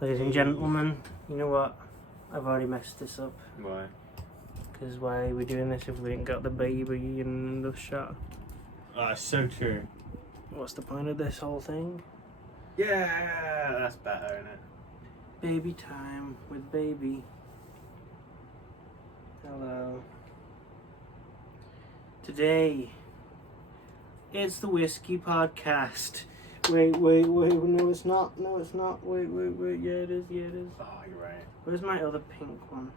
Ladies and gentlemen, you know what? I've already messed this up. Why? Because why are we doing this if we ain't got the baby in the shot? Oh, it's so true. What's the point of this whole thing? Yeah, that's better, isn't it? Baby time with baby. Hello. Today, it's the Whiskey Podcast. Wait, no it's not, wait, yeah it is. Oh, you're right. Where's my other pink one?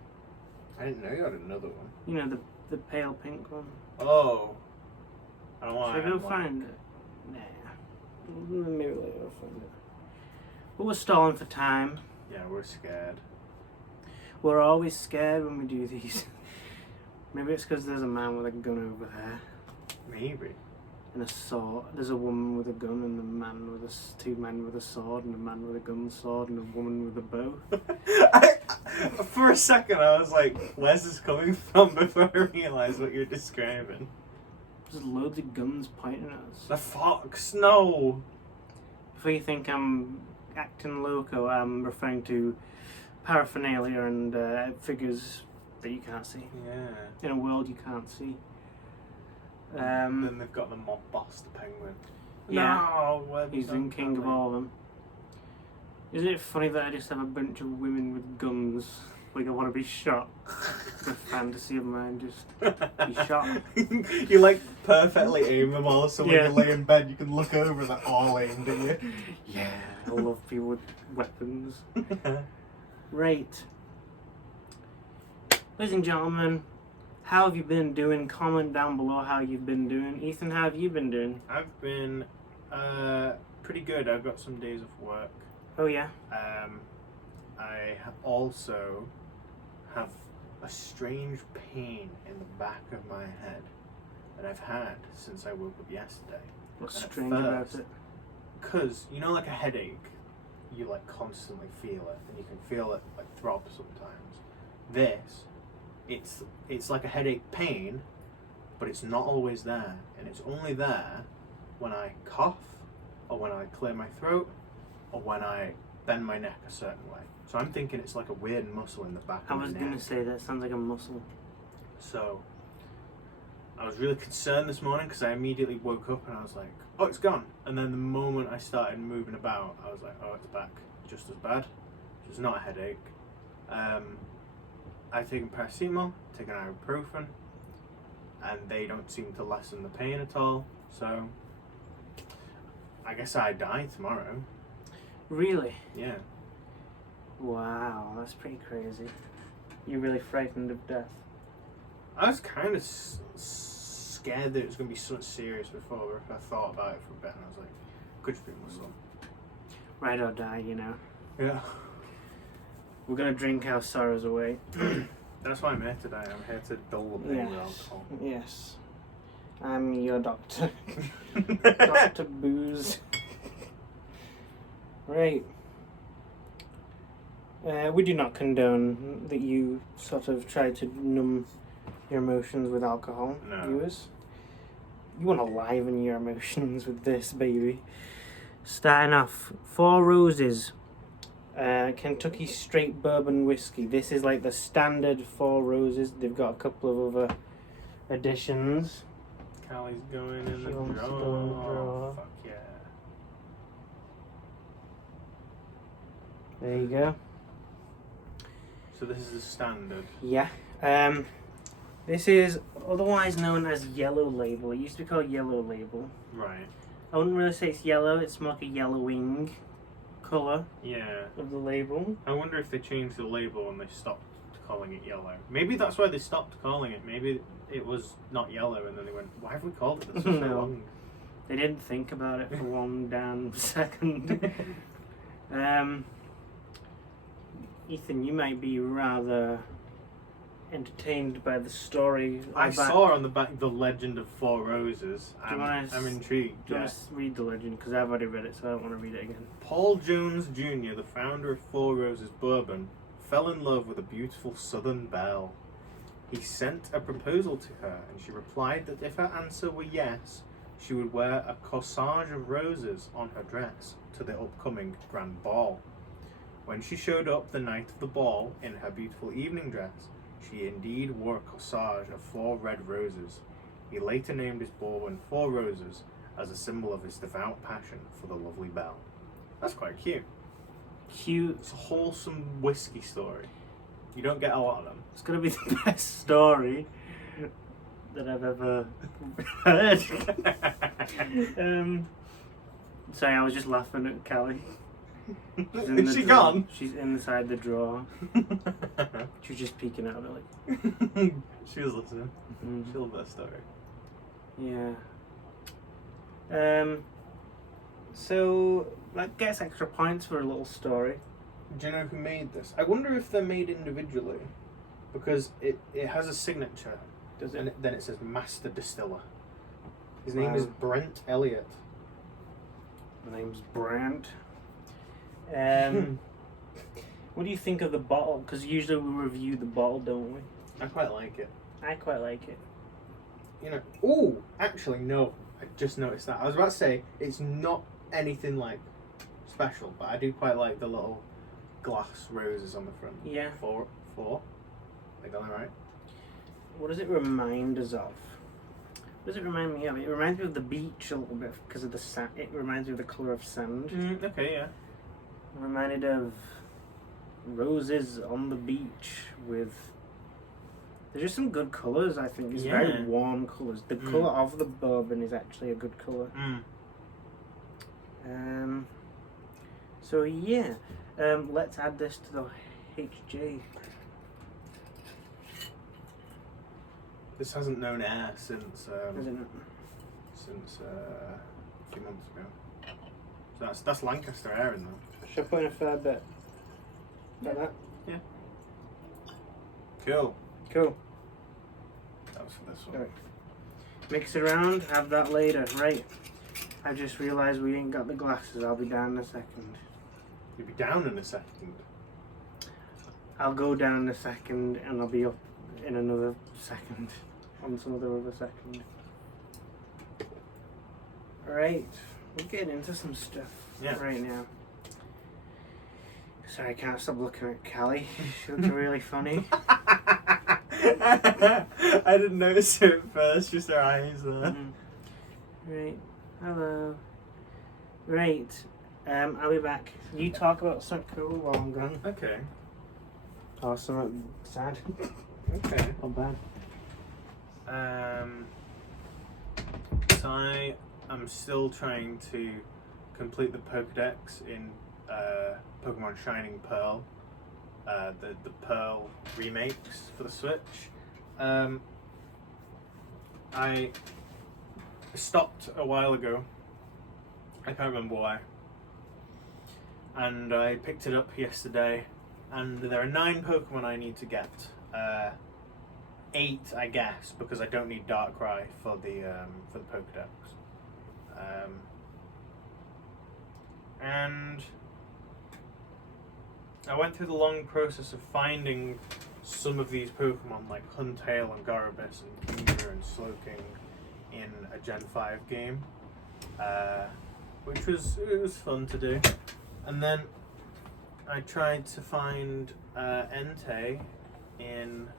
I didn't know you had another one. You know, the pale pink one. Oh. I don't want Should I to go find it? Nah. Maybe later I'll find it. But we're stalling for time. Yeah, we're scared. We're always scared when we do these. Maybe it's because there's a man with a gun over there. Maybe. And a sword. There's a woman with a gun and a man with two men with a sword and a man with a gun sword and a woman with a bow. For a second I was like, where's this coming from before I realised what you're describing? There's loads of guns pointing at us. The fox, no! Before you think I'm acting loco, I'm referring to paraphernalia and figures that you can't see. Yeah. In a world you can't see. Then they've got the mob boss, the penguin. Yeah. No, He's the king of all of them. Isn't it funny that I just have a bunch of women with guns? Like I want to be shot. The fantasy of mine, just be shot. You like perfectly aim them all, so when Yeah. you lay in bed you can look over and they're all aimed at you. Yeah, I love people with weapons. Right. Ladies and gentlemen, how have you been doing? Comment down below how you've been doing. Ethan, how have you been doing? I've been pretty good. I've got some days of work. Oh yeah? I also have a strange pain in the back of my head that I've had since I woke up yesterday. What's And at strange about first, it? Because, you know, like a headache, you like constantly feel it, and you can feel it like throb sometimes. This, it's like a headache pain, but it's not always there, and it's only there when I cough, or when I clear my throat, or when I bend my neck a certain way. So I'm thinking it's like a weird muscle in the back I of my was neck. gonna say that sounds like a muscle. So I was really concerned this morning because I immediately woke up and I was like, oh, it's gone. And then the moment I started moving about, I was like, oh, it's back just as bad. So it's not a headache. I've taken paracetamol, taken ibuprofen, and they don't seem to lessen the pain at all. So I guess I die tomorrow. Really? Yeah. Wow, that's pretty crazy. You're really frightened of death. I was kind of scared that it was going to be something serious before I thought about it for a bit, and I was like, could just be muscle. Ride or die, you know. Yeah. We're gonna drink our sorrows away. That's why I'm here today. I'm here to dull the pain with alcohol. Yes. I'm your doctor. Dr. Booze. Right. We do not condone that you sort of try to numb your emotions with alcohol, No. viewers. You want to liven your emotions with this, baby. Starting off, Four Roses, Kentucky Straight Bourbon Whiskey. This is like the standard Four Roses. They've got a couple of other additions. Callie's going in the She wants to drawer. go in the drawer. Oh, fuck yeah. There you go. So this is the standard. Yeah. This is otherwise known as Yellow Label. It used to be called Yellow Label. Right. I wouldn't really say it's yellow. It's more like a yellowing colour Yeah. of the label. I wonder if they changed the label and they stopped calling it yellow. Maybe that's why they stopped calling it. Maybe it was not yellow and then they went, why have we called it this for so No. long? They didn't think about it for one damn second. Ethan, you might be rather entertained by the story. I saw on the back the legend of Four Roses. Do you wanna I'm intrigued. Do you want to read the legend? Because I've already read it, so I don't want to read it again. Paul Jones Jr., the founder of Four Roses Bourbon, fell in love with a beautiful Southern belle. He sent a proposal to her, and she replied that if her answer were yes, she would wear a corsage of roses on her dress to the upcoming grand ball. When she showed up the night of the ball in her beautiful evening dress, she indeed wore a corsage of 4 red roses. He later named his bourbon 4 Roses as a symbol of his devout passion for the lovely Belle. That's quite cute. Cute. It's a wholesome whiskey story. You don't get a lot of them. It's gonna be the best story that I've ever heard. Sorry, I was just laughing at Callie. Is she gone? She's inside the drawer. She was just peeking out of it, like. She was listening. Mm. She loved that story. Yeah. So that gets extra points for a little story. Do you know who made this? I wonder if they're made individually, because it has a signature. Does And it? then it says Master Distiller. His name is Wow. Brent Elliott. My name's Brent. What do you think of the bottle? Because usually we review the bottle, don't we? I quite like it. I quite like it. You know. Oh, actually, no. I just noticed that. I was about to say it's not anything like special, but I do quite like the little glass roses on the front. Yeah. Four. I got that right. What does it remind us of? What does it remind me of? It reminds me of the beach a little bit because of the sand. It reminds me of the colour of sand. Okay, yeah. I'm reminded of roses on the beach with. There's just some good colours, I think. It's very Yeah. warm colours. The colour of the bourbon is actually a good colour. So yeah, let's add this to the HJ. This hasn't known air since Isn't it? a few months ago. So that's Lancaster air in there. Should I put in a fair bit? Like that? Cool. Cool. That was for this one. Alright. Mix it around, have that later. Right. I just realised we ain't got the glasses. I'll be down in a second. You'll be down in a second. I'll go down in a second and I'll be up in another second. On some other second. Alright. We're getting into some stuff right now. Sorry, I can't stop looking at Callie. She looks really funny. I didn't notice it at first, just her eyes there. Right. Hello. Right. I'll be back. You talk about something cool while I'm gone. Okay. Or something sad. Okay. Or bad. So I am still trying to complete the Pokedex in Pokemon Shining Pearl. The Pearl remakes for the Switch. I stopped a while ago. I can't remember why. And I picked it up yesterday, and there are 9 Pokemon I need to get. 8, I guess, because I don't need Darkrai for the Pokedex. And I went through the long process of finding some of these Pokemon, like Huntail and Garabus and Kingdra and Slowking, in a Gen 5 game, which was fun to do. And then I tried to find Entei in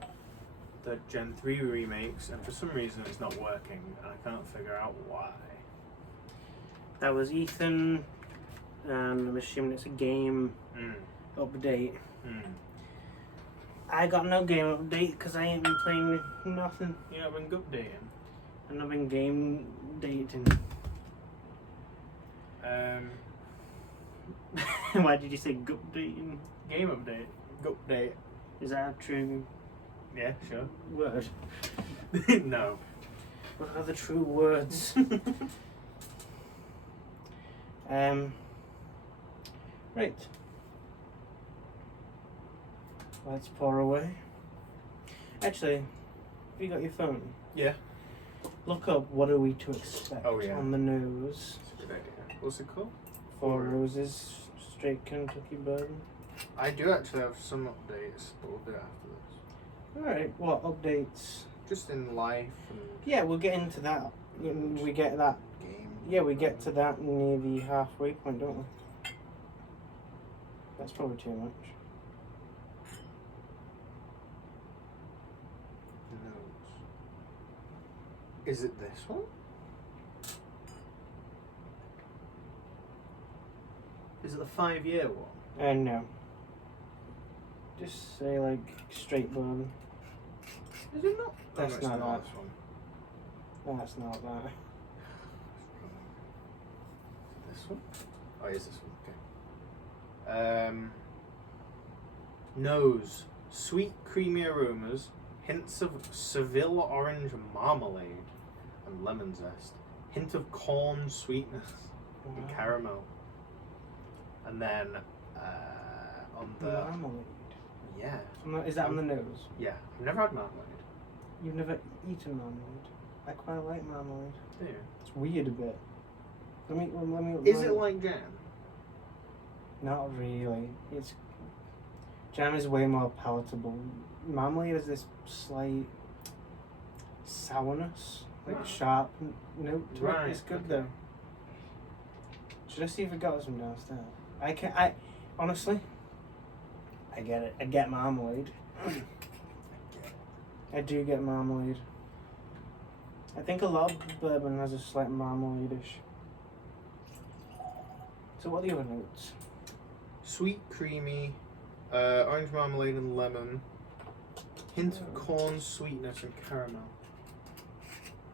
the Gen 3 remakes, and for some reason it's not working, and I can't figure out why. That was Ethan, and I'm assuming it's a game update. I got no game update because I ain't been playing nothing. You know, I've been updating. And I've been game dating. Why did you say gup dating? Game update. Update. Is that a true Yeah, sure. word? No. What are the true words? Right. Let's pour away. Actually, have you got your phone? Yeah. Look up what are we to expect on the nose. That's a good idea. What's it called? 4 Roses, straight Kentucky bourbon. I do actually have some updates, but we'll do it after this. Alright, what updates? Just in life and Yeah, we'll get into that. We get that. game. Yeah, we get to that near the halfway point, don't we? That's probably too much. Nose. Is it this one? Is it the 5-year one? No. Just say like straight bourbon. Is it not? That's it's not that. this one. That's not that. This one? Oh, it is this one. Okay. Nose. Sweet, creamy aromas, hints of Seville orange marmalade and lemon zest, hint of corn sweetness and caramel. And then on the Marmalade. yeah, Is that on the nose? yeah, I've never had marmalade. You've never eaten marmalade. I quite like marmalade. Do you? It's weird a bit. Let me. Is it like jam? Not really. It's jam is way more palatable. Marmalade has this slight sourness, like a sharp note to it. It's good though. Should I see if I got some downstairs? I honestly, I get it. I get marmalade. I do get marmalade. I think a lot of bourbon has a slight marmalade-ish. So what are the other notes? Sweet, creamy, orange marmalade and lemon, hint of corn sweetness and caramel.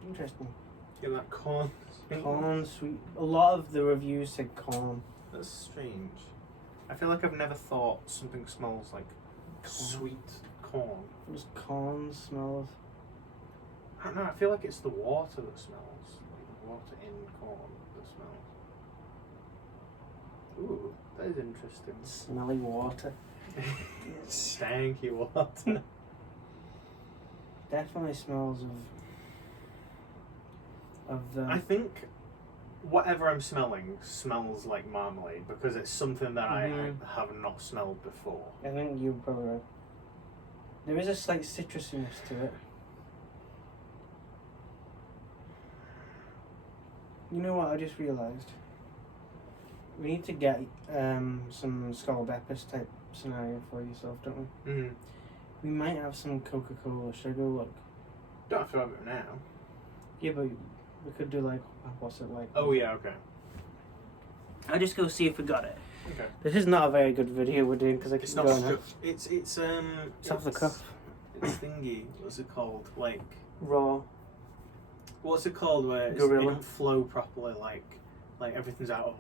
Interesting. Get that corn. Corn sweet. A lot of the reviews said corn. That's strange. I feel like I've never thought something smells like sweet corn. Just corn smells. I don't know. I feel like it's the water that smells. Like the water in corn that smells. Ooh, that is interesting. Smelly water. Stanky water. Definitely smells of the. I think whatever I'm smelling smells like marmalade because it's something that I have not smelled before. I think you probably right. There is a slight citrusiness to it. You know what I just realised? We need to get some scald peppers type scenario for yourself, don't we? Mm. We might have some Coca-Cola sugar, look. Don't have to have it now. Yeah, but we could do like, what's it like? Oh yeah, okay. I'll just go see if we got it. Okay. This is not a very good video we're doing because I It's keep not going stuff. It's off the cuff. It's thingy. What's it called? Like Raw. what's it called? Where it Gorilla. don't flow properly. Like everything's out of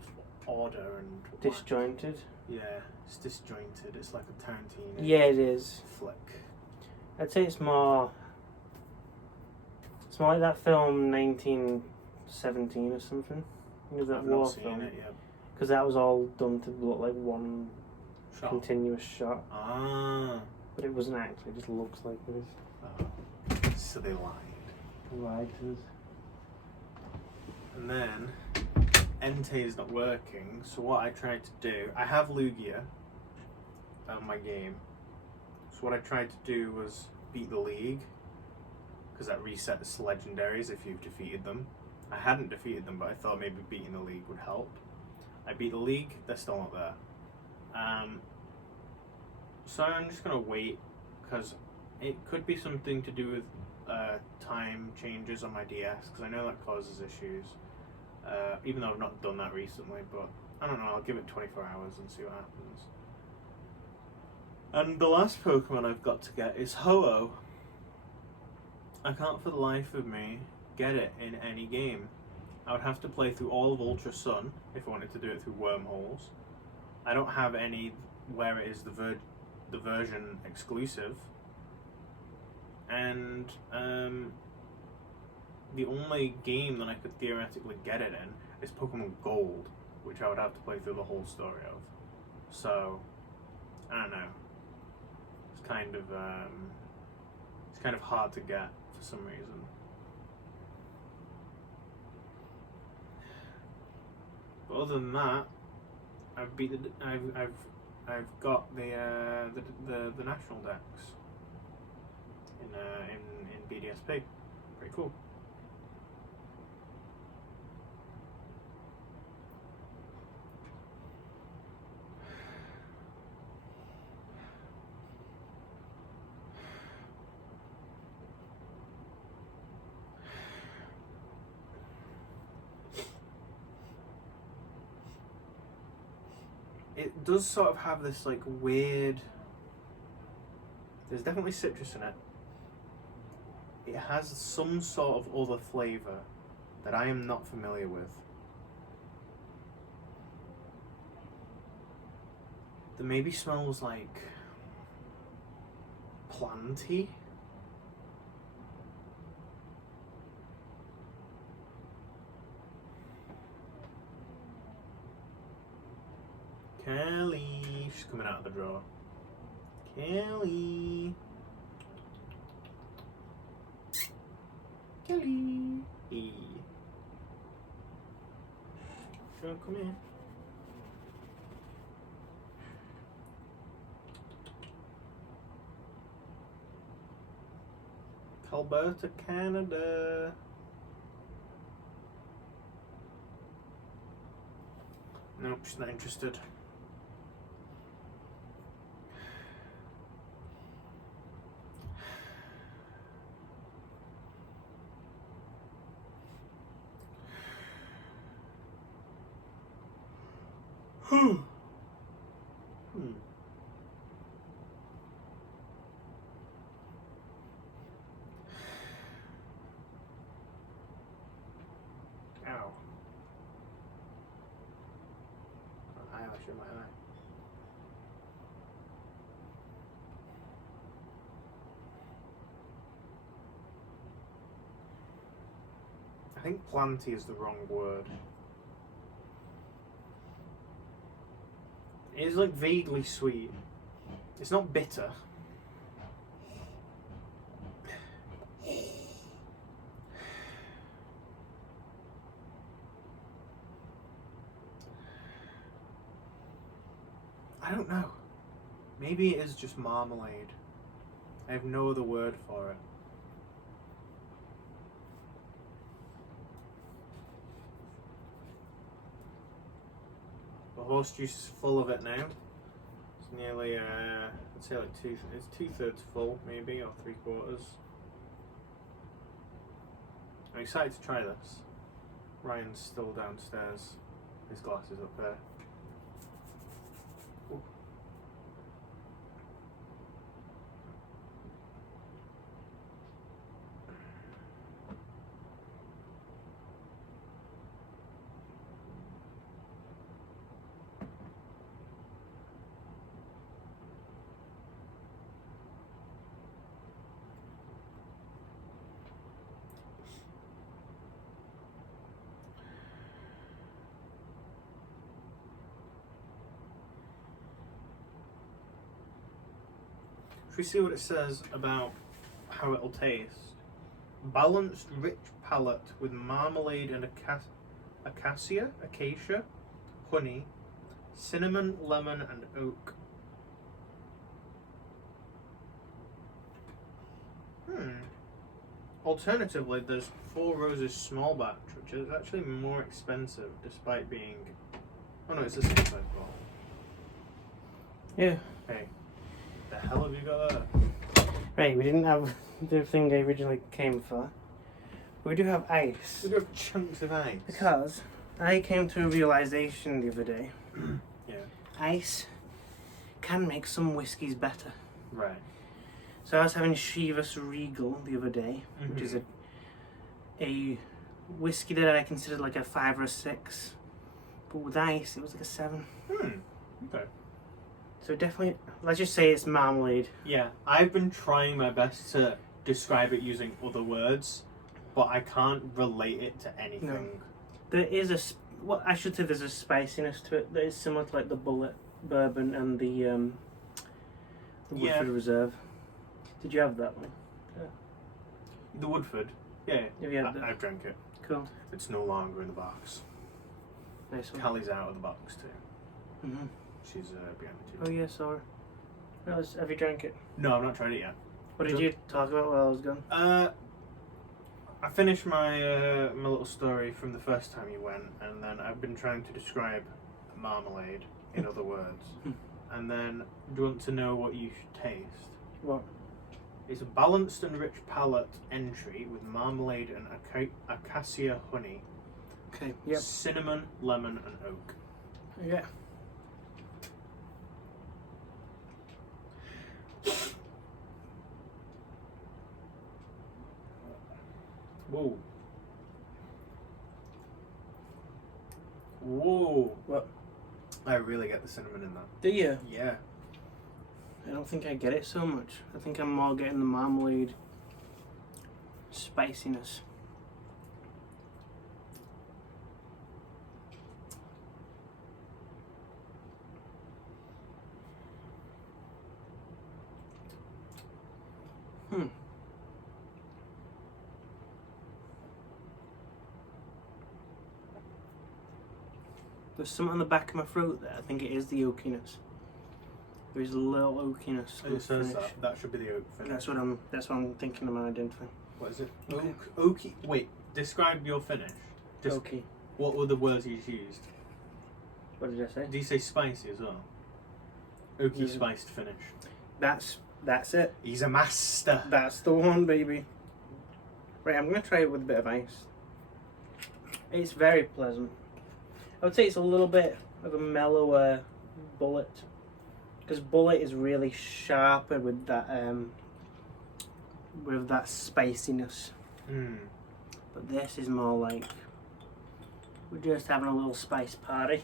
order and Disjointed. Yeah, it's disjointed. It's like a Tarantino. Yeah, it is. Flick. I'd say it's more like that film 1917 or something. You know, that I've war not seen film. it yet. Because that was all done to look like one Shot. continuous shot. Ah. But it wasn't actually, it just looks like it is. Oh. So they lied. Right, it is. And then Entei is not working, so what I tried to do, I have Lugia on my game. So what I tried to do was beat the league, because that resets legendaries if you've defeated them. I hadn't defeated them, but I thought maybe beating the league would help. I beat the league, they're still not there. So I'm just gonna wait, because it could be something to do with time changes on my DS, because I know that causes issues. Even though I've not done that recently, but I don't know, I'll give it 24 hours and see what happens. And the last Pokemon I've got to get is Ho-Oh. I can't for the life of me get it in any game. I would have to play through all of Ultra Sun if I wanted to do it through wormholes. I don't have any where it is the version exclusive. And the only game that I could theoretically get it in is Pokemon Gold, which I would have to play through the whole story of. So, I don't know. It's kind of hard to get for some reason. But other than that, I've got the national decks in BDSP. Pretty cool. It does sort of have this like weird. There's definitely citrus in it. It has some sort of other flavour that I am not familiar with. That maybe smells like planty. Kelly, she's coming out of the drawer. Kelly. Kelly. Hey. Sure, come here. Alberta, Canada. Nope, she's not interested. Hmm. Ow. Eyelash in my eye. I think planty is the wrong word. It is like vaguely sweet. It's not bitter. I don't know. Maybe it is just marmalade. I have no other word for it. The horse juice is full of it now. It's nearly, I'd say like it's 2/3 full, maybe, or 3/4. I'm excited to try this. Ryan's still downstairs. His glass is up there. Ooh. Should we see what it says about how it'll taste? Balanced, rich palate with marmalade and acacia, honey, cinnamon, lemon, and oak. Alternatively, there's Four Roses small batch, which is actually more expensive despite being... Oh no, it's the same size bottle. Yeah. Hey, the hell have you got there? Right, we didn't have the thing I originally came for. But we do have ice. We got chunks of ice. Because I came to a realisation the other day. Yeah. Ice can make some whiskies better. Right. So I was having Chivas Regal the other day, which is a whiskey that I considered like a 5 or a 6. But with ice, it was like a 7. Okay. So definitely, let's just say it's marmalade. Yeah, I've been trying my best to describe it using other words, but I can't relate it to anything. No. There is well, I should say there's a spiciness to it that is similar to like the Bullet Bourbon and the Woodford Reserve. Did you have that one? The Woodford? Yeah. Have you had that? I've drank it. Cool. It's no longer in the box. Nice one. Callie's out of the box too. Mm-hmm. She's behind the Oh table. yeah, saw her. Well, have you drank it? No, I've not tried it yet. What did you talk about while I was gone? I finished my my little story from the first time you went, and then I've been trying to describe marmalade in other words. And then, do you want to know what you should taste? What? It's a balanced and rich palate entry with marmalade and acacia honey, Okay. Yep. cinnamon, lemon, and oak. Yeah. Whoa. Whoa. What? I really get the cinnamon in that. Do you? Yeah. I don't think I get it so much. I think I'm more getting the marmalade spiciness. There's something on the back of my throat there. I think it is the oakiness. There is a little oakiness. to It the says finish. that should be the oak finish. That's what I'm thinking I'm identifying. What is it? Okay. Oaky. Wait, describe your finish. Just Oaky. what were the words you used? What did I say? Did you say spicy as well? Oaky Yeah. spiced finish. That's it. He's a master. That's the one, baby. Right, I'm gonna try it with a bit of ice. It's very pleasant. I would say it's a little bit of a mellower bullet, because bullet is really sharper with that spiciness. Mm. But this is more like we're just having a little spice party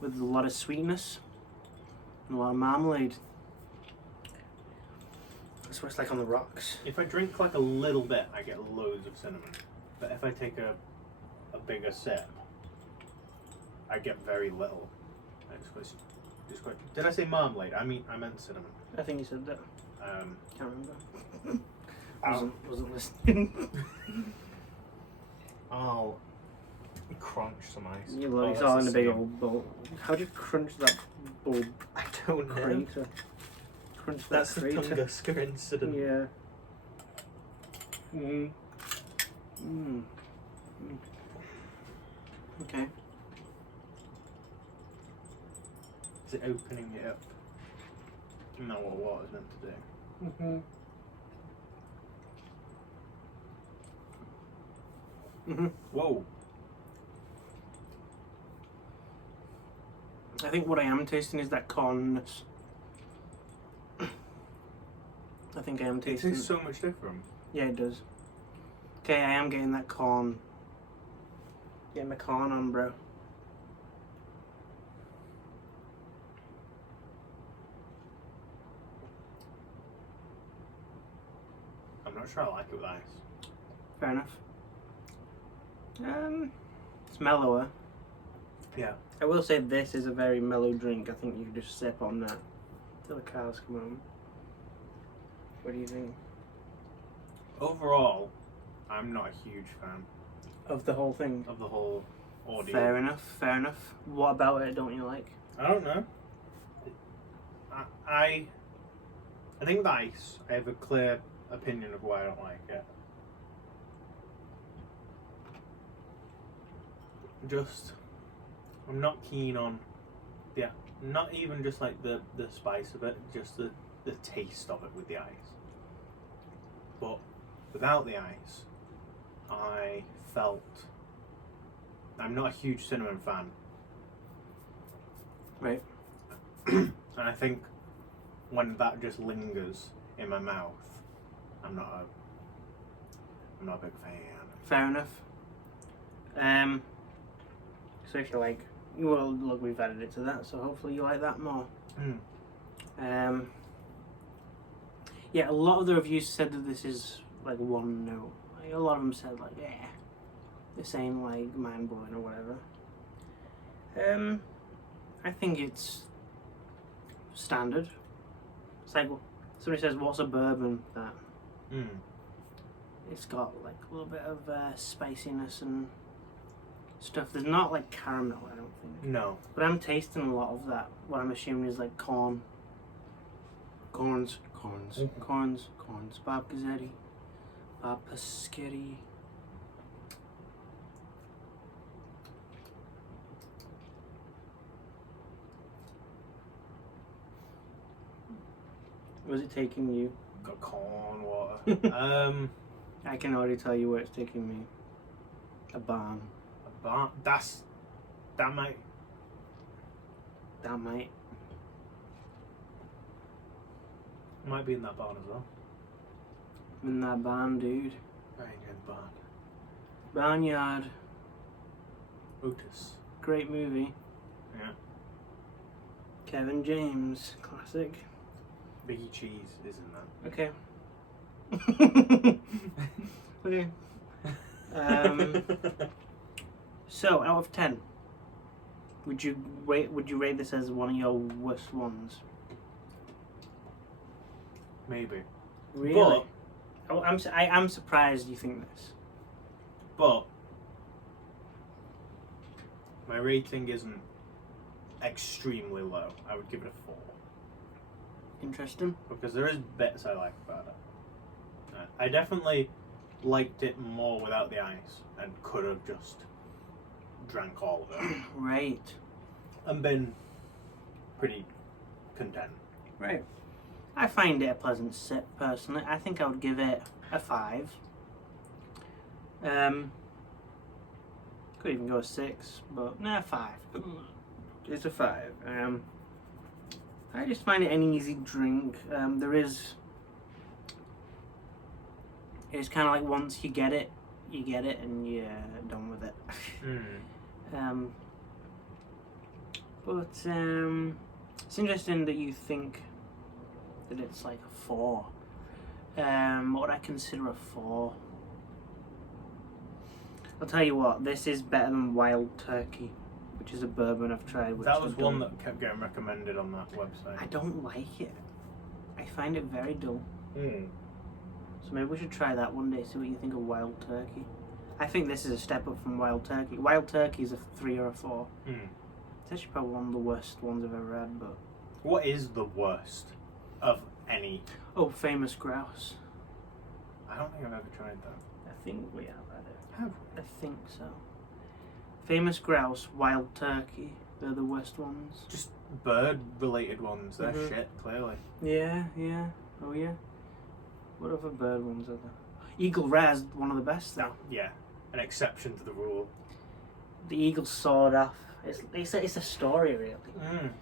with a lot of sweetness and a lot of marmalade. That's what it's like on the rocks. If I drink like a little bit, I get loads of cinnamon. But if I take a bigger sip, I get very little. Did I say marmalade? I meant cinnamon. I think you said that. Can't remember. Wasn't listening. I'll crunch some ice. You look, it's that's all in a big cinnamon. old bowl. How do you crunch that bulb? I don't know. Crater. Crunch that That's the crater. Tunguska incident. Yeah. Mm. Mm. Okay. Is it opening it up? Not what water's meant to do. Mhm. Mhm. Whoa. I think what I am tasting is that cornness. I think I am It tasting. tastes so much different. Yeah, it does. Okay, I am getting that corn. Getting my corn on, bro. I'm not sure I like it with ice. Fair enough. It's mellower. Yeah. I will say this is a very mellow drink. I think you just sip on that till the cows come home. What do you think? Overall, I'm not a huge fan Of the whole thing? of the whole ordeal. Fair enough, fair enough. What about it don't you like? I don't know. I think with ice, I have a clear opinion of why I don't like it. Just, I'm not keen on, not even just like the spice of it, just the taste of it with the ice. But without the ice, I felt, I'm not a huge cinnamon fan. Right. And I think when that just lingers in my mouth, I'm not a big fan. Fair enough. So if you like, well, look, we've added it to that, so hopefully you like that more. Mm. Yeah, a lot of the reviews said that this is like one note. Like, a lot of them said like, yeah, this ain't like mind blowing or whatever. I think it's standard. It's like somebody says, "What's a bourbon?" That Mm. it's got like a little bit of spiciness and stuff. There's not like caramel, I don't think. No. But I'm tasting a lot of that. What I'm assuming is like corns. Bob Gazzetti. Bob Paschetti. Was it taking you? Got corn water. I can already tell you where it's taking me. A barn. A barn. That might. That Might be in that barn as well. I'm in that barn, dude. Right, Barn. Barnyard. Otis. Great movie. Yeah. Kevin James. Classic. Biggie Cheese is in that. Okay. Okay. So, out of 10, would you rate this as one of your worst ones? Maybe. Really? But, Oh, I am surprised you think this. but my rating isn't extremely low. I would give it a 4. Interesting. Because there is bits I like about it. I definitely liked it more without the ice and could have just drank all of it Right. and been pretty content. Right. I find it a pleasant sip, personally. I think I would give it a 5. Could even go a 6, but nah, 5. It's a 5. I just find it an easy drink. It's kind of like once you get it, and you're done with it. But it's interesting that you think that it's like a 4. What would I consider a 4? I'll tell you what, this is better than Wild Turkey, which is a bourbon I've tried. Which That was one that kept getting recommended on that website. I don't like it. I find it very dull. So maybe we should try that one day, see what you think of Wild Turkey. I think this is a step up from Wild Turkey. Wild Turkey is a 3 or a 4. It's actually probably one of the worst ones I've ever had, but... What is the worst of any? Oh, Famous Grouse. I don't think I've ever tried that. I think we have had it. Have I think so. Famous Grouse, Wild Turkey. They're the worst ones. Just bird-related ones. They're Mhm. shit, clearly. Yeah. Oh, yeah. What other bird ones are there? Eagle Rare's one of the best, though. Yeah, an exception to the rule. The eagle soared off. It's a story, really. It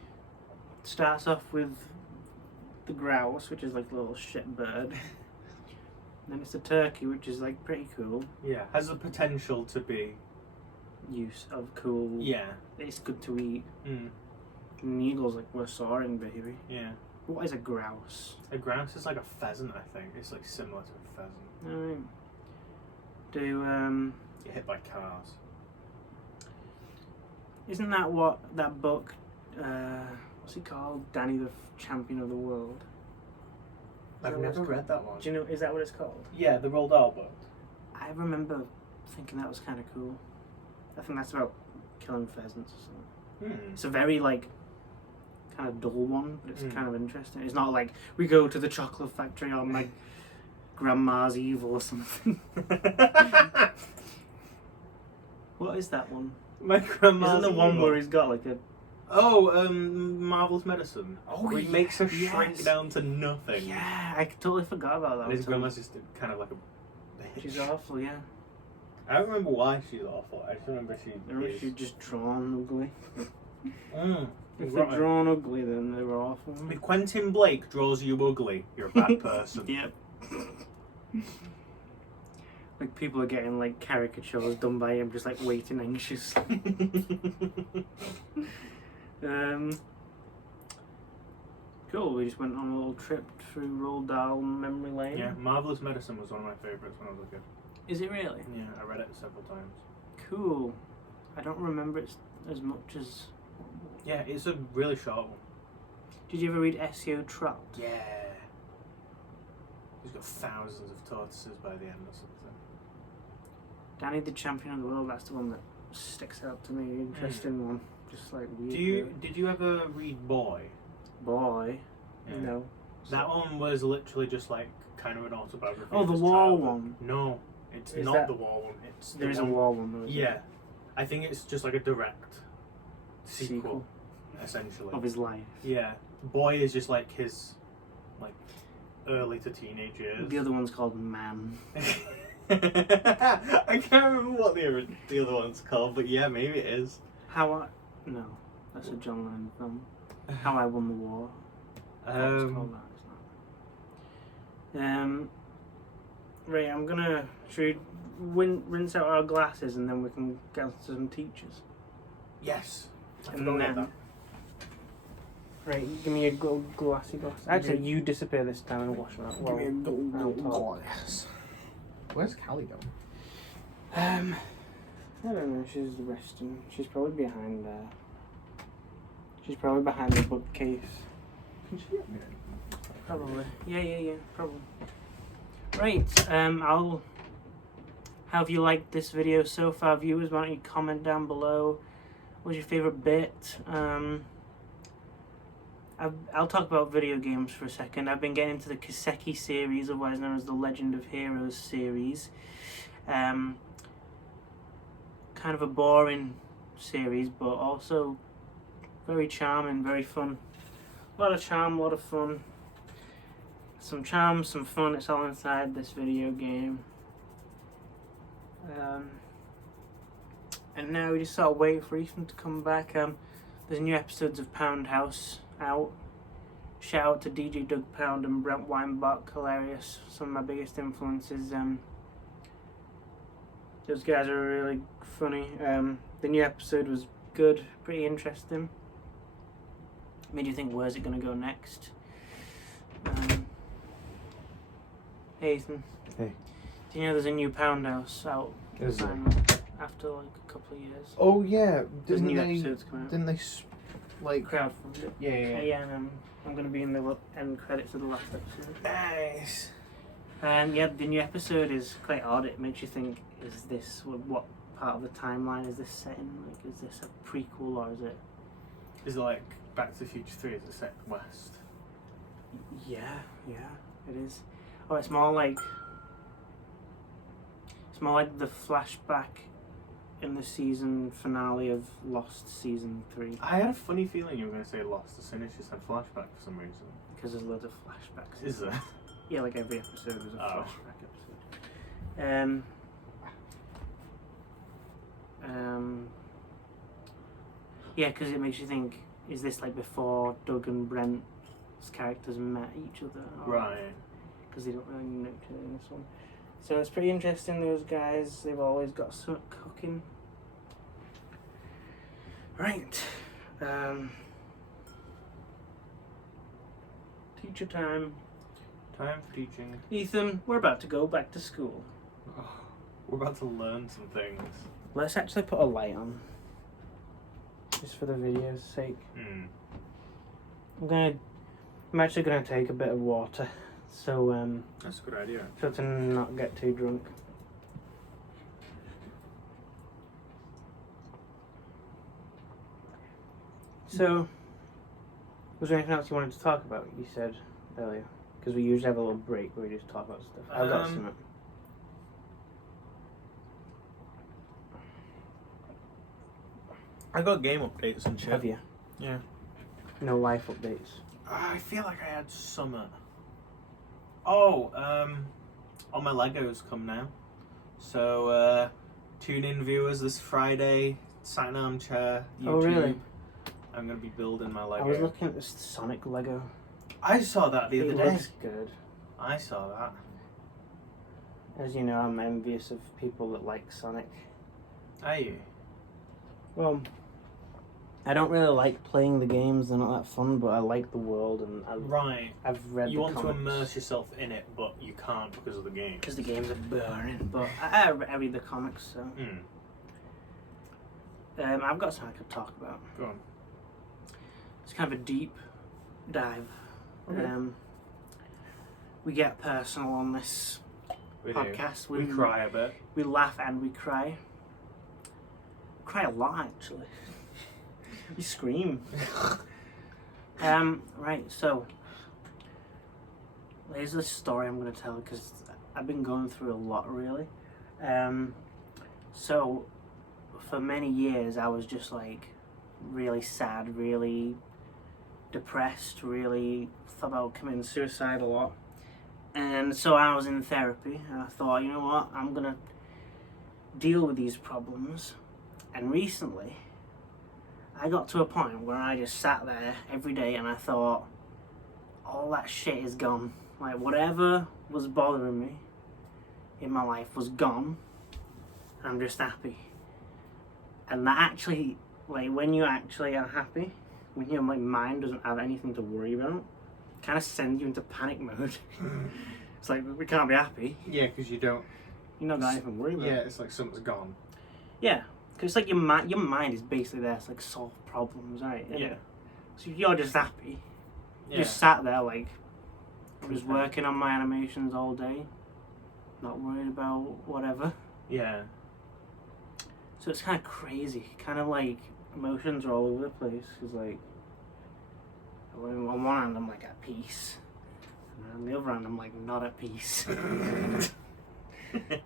starts off with the grouse, which is like a little shit bird. Then it's the turkey, which is like pretty cool. Yeah, has the potential to be. Use of cool. Yeah. It's good to eat. Mm. And the eagle's like, we're soaring, baby. Yeah. What is a grouse? A grouse is like a pheasant, I think. It's like similar to a pheasant. Alright. Do Get hit by cars. Isn't that what that book? What's it called? Danny the Champion of the World. Is I've that what it's never called? read that one. Do you know? Is that what it's called? Yeah, the Roald Dahl book. I remember thinking that was kind of cool. I think that's about killing pheasants or something. It's a very like kind of dull one, but it's kind of interesting. It's not like we go to the chocolate factory on like Grandma's Evil or something. What is that one? My grandma's Isn't the one evil. where he's got like a... Oh, Marvel's Medicine. Oh, where he makes her yes. shrink down to nothing. Yeah, I totally forgot about that. And his one. grandma's just kind of like a bitch. She's awful, yeah. I don't remember why she's awful. I just remember she I remember is. she's just drawn ugly. If Right. they're drawn ugly, then they're awful. If Quentin Blake draws you ugly, you're a bad person. Yep. Like people are getting like caricatures done by him, just like waiting anxiously. Cool. We just went on a little trip through Roald Dahl memory lane. Yeah, Marvelous Medicine was one of my favourites when I was a kid. Is it really? Yeah, I read it several times. Cool. I don't remember it as much as. Yeah, it's a really short one. Did you ever read SEO Trout? Yeah. He's got thousands of tortoises by the end or something. Danny the Champion of the World. That's the one that sticks out to me. Interesting one. Just like weird. Did you ever read Boy? Boy. Yeah. No. That one was literally just like kind of an autobiography. Oh, of the his war childhood. one. No, it's Is not that- the war one. It's There the is a one- war one though. isn't Yeah, there? I think it's just like a direct sequel, essentially. Of his life. Yeah, Boy is just like his like early to teenage years. The other one's called Man. I can't remember what the other one's called, but yeah, maybe it is. No, that's a John Lennon film. How I Won the War. That's called that, isn't it? Right, should we rinse out our glasses and then we can get to some teachers? Yes. I And forgot about then- Right, give me a glassy glass. Actually, you disappear this time and wash them out. that. Give me a I'll talk. glass. Where's Callie going? I don't know, she's resting. She's probably behind there. She's probably behind the bookcase. Can she get me? Probably. Yeah, probably. Right, how have you liked this video so far, viewers? Why don't you comment down below? What's your favourite bit? I'll talk about video games for a second. I've been getting into the Kiseki series, otherwise known as the Legend of Heroes series. Kind of a boring series, but also very charming, very fun. A lot of charm, a lot of fun. Some charm, some fun, it's all inside this video game. And now we just sort of wait for Ethan to come back. There's new episodes of Pound House out. Shout out to DJ Doug Pound and Brent Weinbach, hilarious. Some of my biggest influences. Those guys are really funny. The new episode was good, pretty interesting. Made you think, where's it going to go next? Hey Ethan. Hey. Do you know there's a new Pound House out Is there? finally, after like a couple of years? Oh yeah, There's didn't new they? episodes coming out. Didn't they? Like. Crowdfunded. Yeah. Yeah, and I'm going to be in the end credits of the last episode. Nice. Yeah, the new episode is quite odd. It makes you think, is this, what part of the timeline is this set in? Like, is this a prequel or is it? Is it like Back to the Future 3? Is it set west? Yeah, it is. Oh, it's more like the flashback in the season finale of Lost season 3. I had a funny feeling you were going to say Lost as soon as you said flashback for some reason. Because there's loads of flashbacks. Is there? Yeah, like every episode was a Oh. flashback episode. Yeah, because it makes you think, is this like before Doug and Brent's characters met each other? Right. Because they don't really know each other in this one. So it's pretty interesting, those guys. They've always got something cooking. Right. Teacher time. Time for teaching. Ethan, we're about to go back to school. Oh, we're about to learn some things. Let's actually put a light on. Just for the video's sake. I'm actually gonna take a bit of water. So That's a good idea. so to not get too drunk. So, was there anything else you wanted to talk about? You said earlier, because we usually have a little break where we just talk about stuff. I've got some. I got game updates and shit. Have you? Yeah. No life updates. I feel like I had summer. Oh, all my Legos come now. So, tune in, viewers, this Friday. Sat in armchair. YouTube. Oh really? I'm gonna be building my Lego. I was looking at this Sonic Lego. I saw that the other It day. looks good. I saw that. As you know, I'm envious of people that like Sonic. Are you? Well, I don't really like playing the games; they're not that fun. But I like the world, and Right. I've read You the want comics. to immerse yourself in it, but you can't because of the game. Because the games are boring. But I read the comics, so I've got something I could talk about. Go on. It's kind of a deep dive. Okay. We get personal on this We podcast. do. We cry a bit. We laugh and we cry. Cry a lot, actually. We scream. Right, so here's the story I'm going to tell because I've been going through a lot, really. So for many years, I was just like really sad, really depressed, really thought about committing suicide a lot. And so I was in therapy, and I thought, you know what, I'm going to deal with these problems. And recently, I got to a point where I just sat there every day and I thought, all that shit is gone. Like, whatever was bothering me in my life was gone. I'm just happy. And that actually, like, when you actually are happy, when your mind doesn't have anything to worry about, kind of sends you into panic mode. It's like, we can't be happy. Yeah, because you don't. You're not got anything to worry about. Yeah, it's like something's gone. Yeah, because it's like your mind is basically there to like solve problems, right? Yeah. So if you're just happy, Yeah. just sat there like, I was working on my animations all day, not worried about whatever. Yeah. So it's kind of crazy, kind of like emotions are all over the place. Cause like, on one hand I'm like at peace, and on the other hand I'm like not at peace.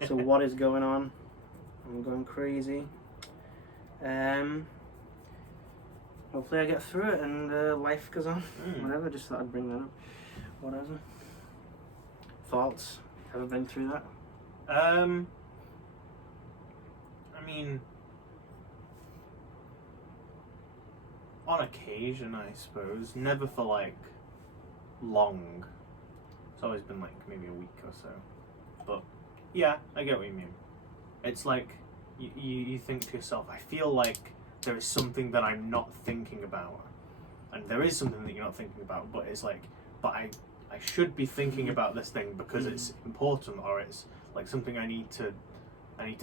So what is going on? I'm going crazy. Hopefully I get through it and life goes on. Whatever, just thought I'd bring that up. Whatever. Thoughts? Ever been through that? I mean, on occasion, I suppose. Never for like long. It's always been like maybe a week or so. But yeah, I get what you mean. It's like you think to yourself, I feel like there is something that I'm not thinking about. And there is something that you're not thinking about, but it's like, but I should be thinking about this thing because it's important, or it's like something I need to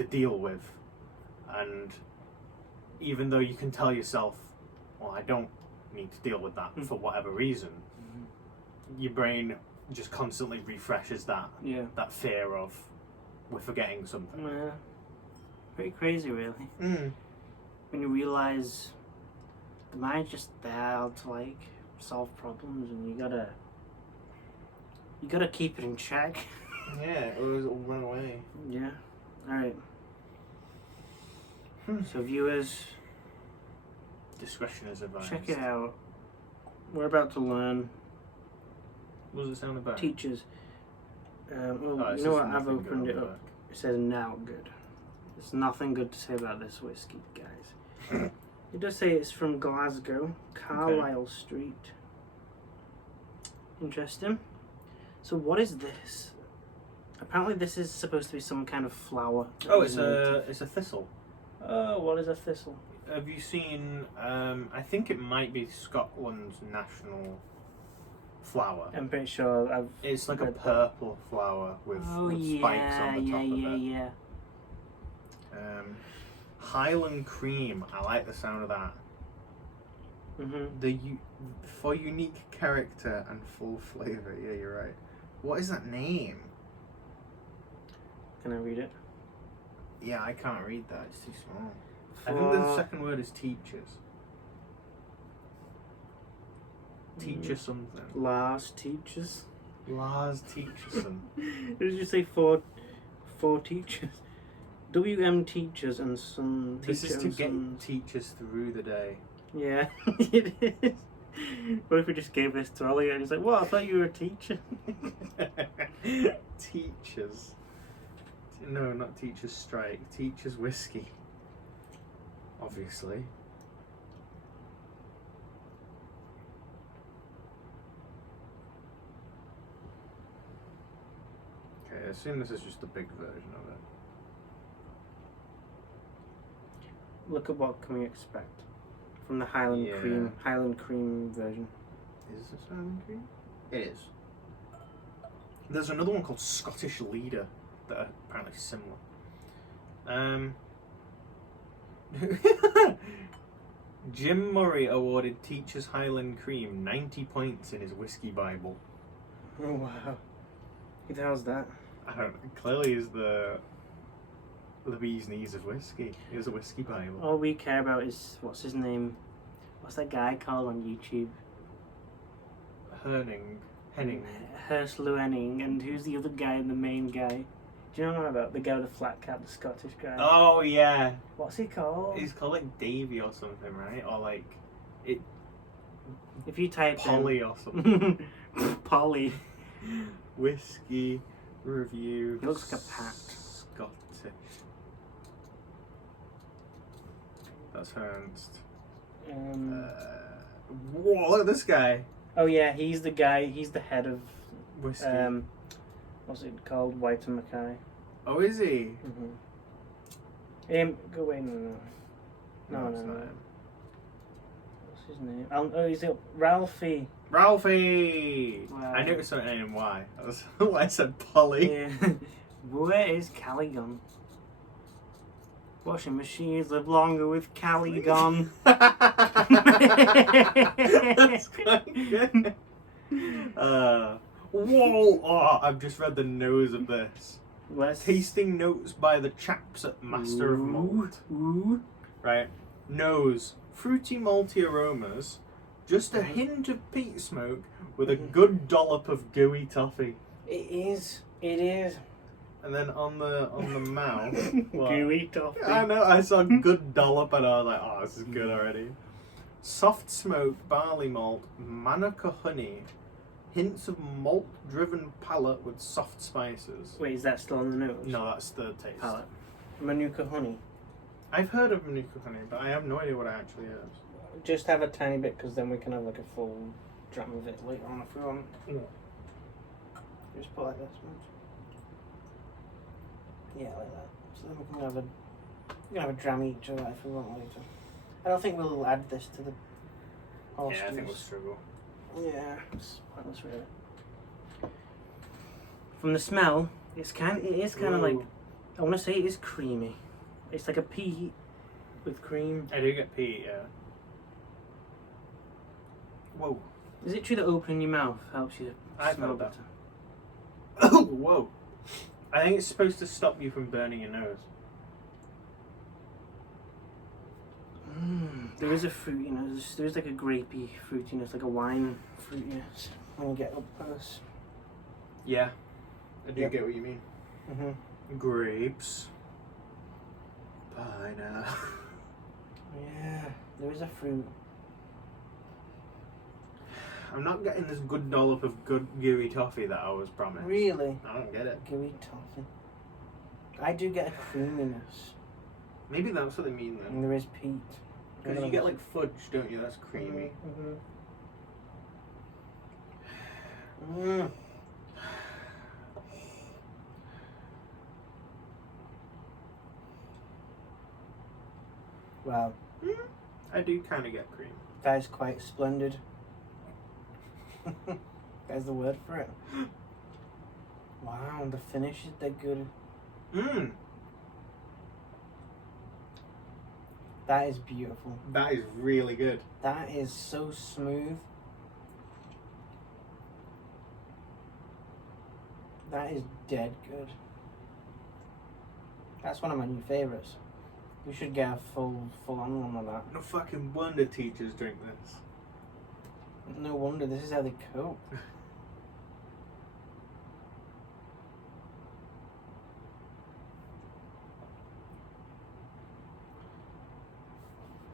deal with. And even though you can tell yourself, well, I don't need to deal with that for whatever reason, your brain just constantly refreshes that fear of we're forgetting something. Yeah. Pretty crazy, really. When you realise the mind's just there to like solve problems, and you gotta keep it in check. Yeah, or it'll run away. Yeah. All right. So viewers, Discretion is advised. check it out. We're about to learn. What does it sound about? Teachers. It You says know what? nothing I've good opened on it the up. back. It says now good. There's nothing good to say about this whiskey, guys. It does say it's from Glasgow, Carlisle Street. Interesting. So what is this? Apparently this is supposed to be some kind of flower. Oh, it's a thistle. Oh, what is a thistle? Have you seen? I think it might be Scotland's national flower. I'm pretty sure It's like a read that. purple flower with spikes on the top of it. Yeah. Highland cream. I like the sound of that. For unique character and full flavour. Yeah, you're right. What is that name? Can I read it? Yeah, I can't read that. It's too small. I think the second word is teachers. Teacher something. Lars teachers. Lars Teacherson. Did you say four teachers? WM teachers and some teachers. This is to get teachers through the day. Yeah, it is. What if we just gave this to Ollie and he's like, "What? I thought you were a teacher." Teachers. No, not teachers strike. Teachers whiskey. Obviously. Okay, I assume this is just the big version of it. Look at what can we expect from the Highland cream version. Is this Highland cream? It is. There's another one called Scottish Leader that are apparently similar. Jim Murray awarded Teacher's Highland Cream 90 points in his whiskey Bible. Oh wow! Who the hell's that? I don't know. Clearly he's the bee's knees of whiskey. He has a whiskey Bible. All we care about is what's his name? What's that guy called on YouTube? Henning. Hurst Llewellyn, and who's the other guy and the main guy? Do you know about the guy with the flat cap, the Scottish guy? Oh yeah. What's he called? He's called like Davy or something, right? Or like it. If you type Polly or something. Polly. Whiskey review. He looks like a pat. Scottish. That's Ernst. Whoa! Look at this guy. Oh yeah, he's the guy. He's the head of Whiskey. what's it called? White and Mackay. Oh, is he? Go away, no. It's not him. What's his name? Oh, is it Ralphie? Ralphie! Wow. I knew it was something in Y. That's why I said Polly. Yeah. Where is Callie gone? Washing machines live longer with Callie gone. That's quite good. Whoa! Oh, I've just read the nose of this. Tasting notes by the chaps at Master of Malt. Ooh. Right? Nose. Fruity malty aromas. Just a hint of peat smoke with a good dollop of gooey toffee. It is. And then on the mouth. what? Gooey toffee. I know, I saw good dollop and I was like, oh, this is good already. Soft smoked barley malt, manuka honey, hints of malt driven palate with soft spices. Wait, is that still on the nose? No, that's the taste. Palate. Manuka honey. I've heard of manuka honey, but I have no idea what it actually is. Just have a tiny bit, because then we can have like a full dram of it later on if we want. Just put like this much. Yeah, like that. So then we can have a dram each of that if we want later. I don't think we'll add this to the horse Yeah, I think juice. we'll struggle. Yeah, it's pointless really. From the smell, it is kind of like, I want to say it is creamy. It's like a pea with cream. I do get peat, yeah. Whoa. Is it true that opening your mouth helps you I've smell heard that. better? Oh, whoa. I think it's supposed to stop you from burning your nose. There is a fruitiness. There is like a grapey fruitiness, like a wine fruitiness when you get up close. Yeah. I do Yep. get what you mean. Grapes. Pineapple. Yeah, there is a fruit. I'm not getting this good dollop of good gooey toffee that I was promised. Really? I don't get it. Gooey toffee. I do get a creaminess. Maybe that's what they mean then. And there is peat. Because you get like fudge, don't you? That's creamy. Wow, I do kind of get cream. that is quite splendid. That's the word for it. Wow, the finish is that good. That is beautiful. That is really good. That is so smooth. That is dead good. That's one of my new favourites. We should get a full on one of that. No fucking wonder teachers drink this. No wonder, this is how they cope.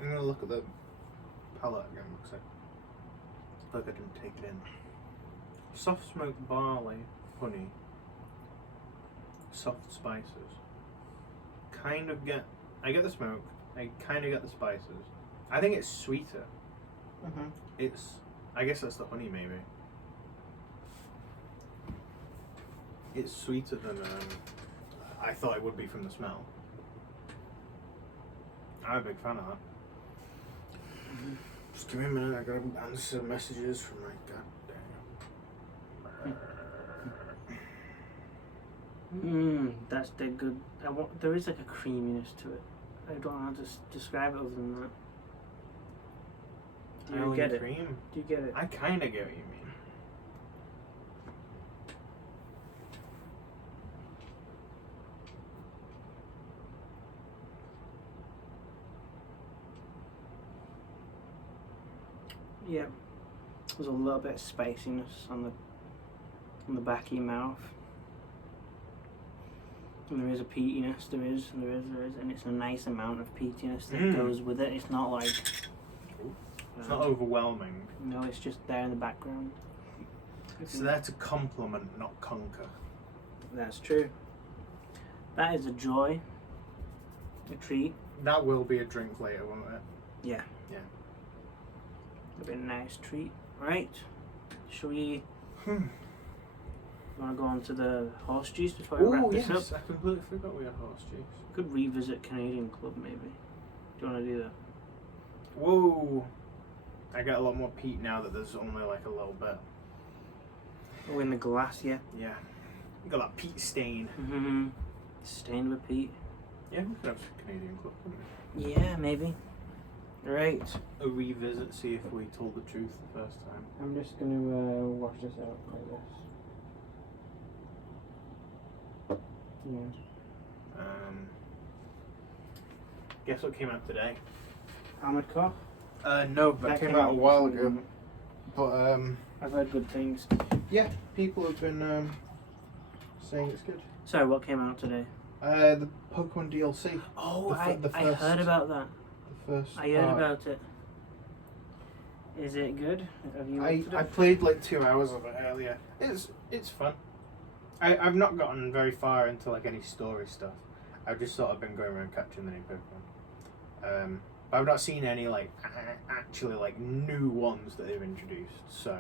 I'm gonna look at the palette again because I feel like I didn't take it in. Soft smoked barley, honey, soft spices. I get the smoke. I kind of get the spices. I think it's sweeter. I guess that's the honey maybe. It's sweeter than I thought it would be from the smell. I'm a big fan of that. Just give me a minute, I gotta answer messages from my goddamn. That's dead good. There is like a creaminess to it. I don't know how to describe it other than that. Do you get it? Cream? Do you get it? I kind of get what you mean. Yeah. There's a little bit of spiciness on the back of your mouth. And there is a peatiness, there is, and it's a nice amount of peatiness that goes with it. It's not like... It's not overwhelming. No, it's just there in the background. It's there to complement, not conquer. That's true. That is a joy. A treat. That will be a drink later, won't it? Yeah. Yeah. It'll be a nice treat. Right. Shall we You want to go on to the horse juice before we wrap Oh this yes, up? I completely forgot we had horse juice. Could revisit Canadian Club maybe. Do you want to do that? Whoa! I get a lot more peat now that there's only like a little bit. Oh, in the glass, yeah. Yeah. You got that peat stain. Mm-hmm. Stained with peat. Yeah, we could have some Canadian Club, couldn't we? Yeah, maybe. Right. A revisit, see if we told the truth the first time. I'm just going to wash this out like this. Yeah. Guess what came out today? Armoured Core? No, but That came came out a out while this ago. week. But I've heard good things. yeah, people have been saying it's good. Sorry, what came out today? The Pokemon DLC. Oh, The I first- heard about that. The first. I heard part. about it. Is it good? Have you I looked at it? played like 2 hours of it earlier. It's fun. I've not gotten very far into like any story stuff. I've just sort of been going around catching the new Pokemon. But I've not seen any like actually like new ones that they've introduced. So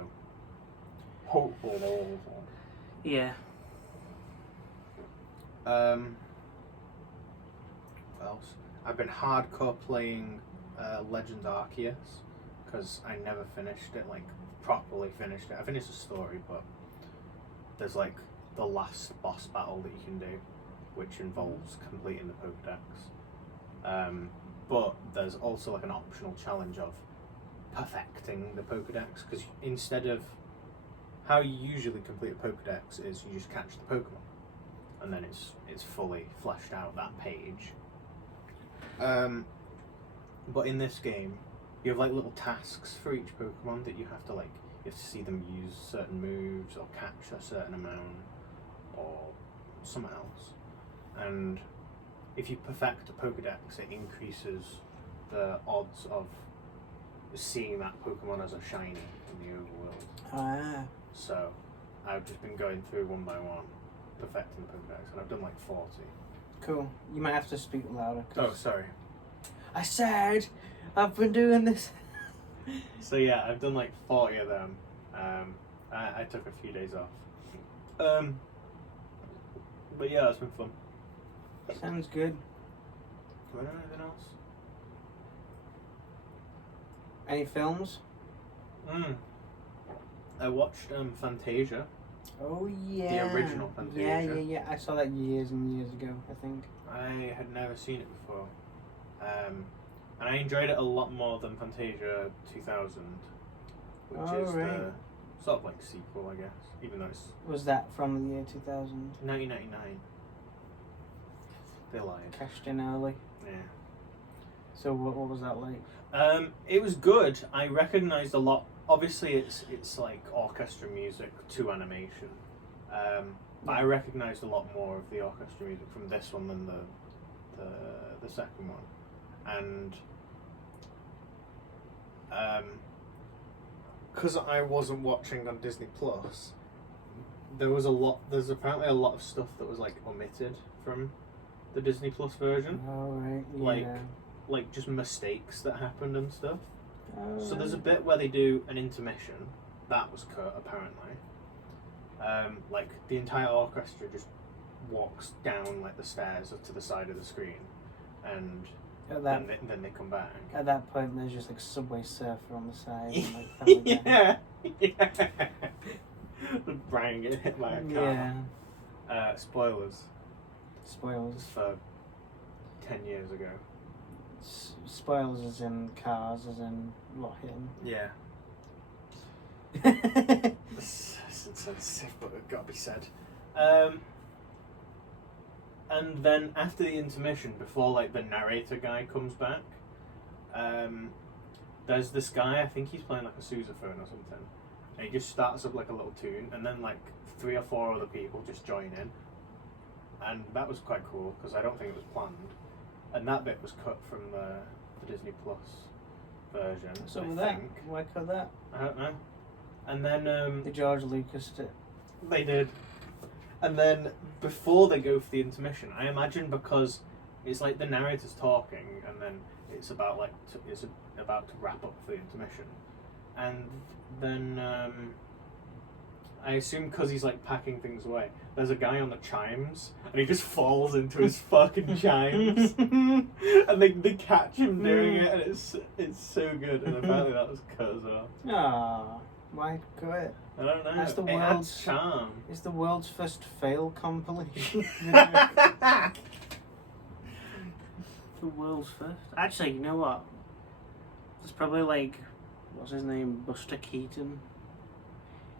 hopefully they're all fun. Yeah. What else? I've been hardcore playing Legend Arceus because I never finished it, like properly finished it. I finished the story, but there's like the last boss battle that you can do, which involves completing the Pokedex. But there's also like an optional challenge of perfecting the Pokedex, because instead of how you usually complete a Pokedex is you just catch the Pokemon and then it's fully fleshed out, that page. But in this game you have like little tasks for each Pokemon that you have to see them use certain moves or catch a certain amount or something else. And if you perfect a Pokedex, it increases the odds of seeing that Pokemon as a shiny in the overworld. Ah. So I've just been going through one by one, perfecting the Pokedex, and I've done like 40. Cool. You might have to speak louder. Oh, sorry. I said I've been doing this. So yeah, I've done like 40 of them. I took a few days off. But yeah, it's been fun. Sounds good. Do I know anything else? Any films? I watched Fantasia. Oh yeah. The original Fantasia. Yeah. I saw that years and years ago, I think. I had never seen it before. And I enjoyed it a lot more than Fantasia 2000, which is right. the sort of like sequel, I guess, even though it's Was that from the year 2000? 1999. They lied. Cashed in early. Yeah. So what was that like? It was good. I recognised a lot. Obviously, it's like orchestra music to animation, but I recognised a lot more of the orchestra music from this one than the second one, and because I wasn't watching on Disney Plus, there's apparently a lot of stuff that was like omitted from the Disney Plus version. Oh right. Yeah. Like just mistakes that happened and stuff. Oh, So there's a right. bit where they do an intermission that was cut apparently. Like the entire orchestra just walks down like the stairs to the side of the screen, and At that then they come back. At that point, there's just like Subway Surfer on the side. And, like, Family Guy. Yeah. Brian getting hit by a Yeah. car. Spoilers Spoilers. for 10 years ago. Spoilers as in cars, as in what him. Yeah. It's insensitive, but it got to be said. And then after the intermission, before like the narrator guy comes back, there's this guy. I think he's playing like a sousaphone or something, and he just starts up like a little tune, and then like 3 or 4 other people just join in, and that was quite cool because I don't think it was planned, and that bit was cut from the Disney Plus version. So I with that, think. why cut that? I don't know. And then The George Lucas it. they did. And then before they go for the intermission, I imagine because it's like the narrator's talking, and then it's about it's about to wrap up for the intermission, and then I assume because he's like packing things away. There's a guy on the chimes, and he just falls into his fucking chimes, and they catch him doing it, and it's so good. And apparently that was cut as well. Ah, why quit? I don't know. That's the it world's adds charm. It's the world's first fail compilation. The world's first. Actually, you know what? It's probably like, what's his name? Buster Keaton.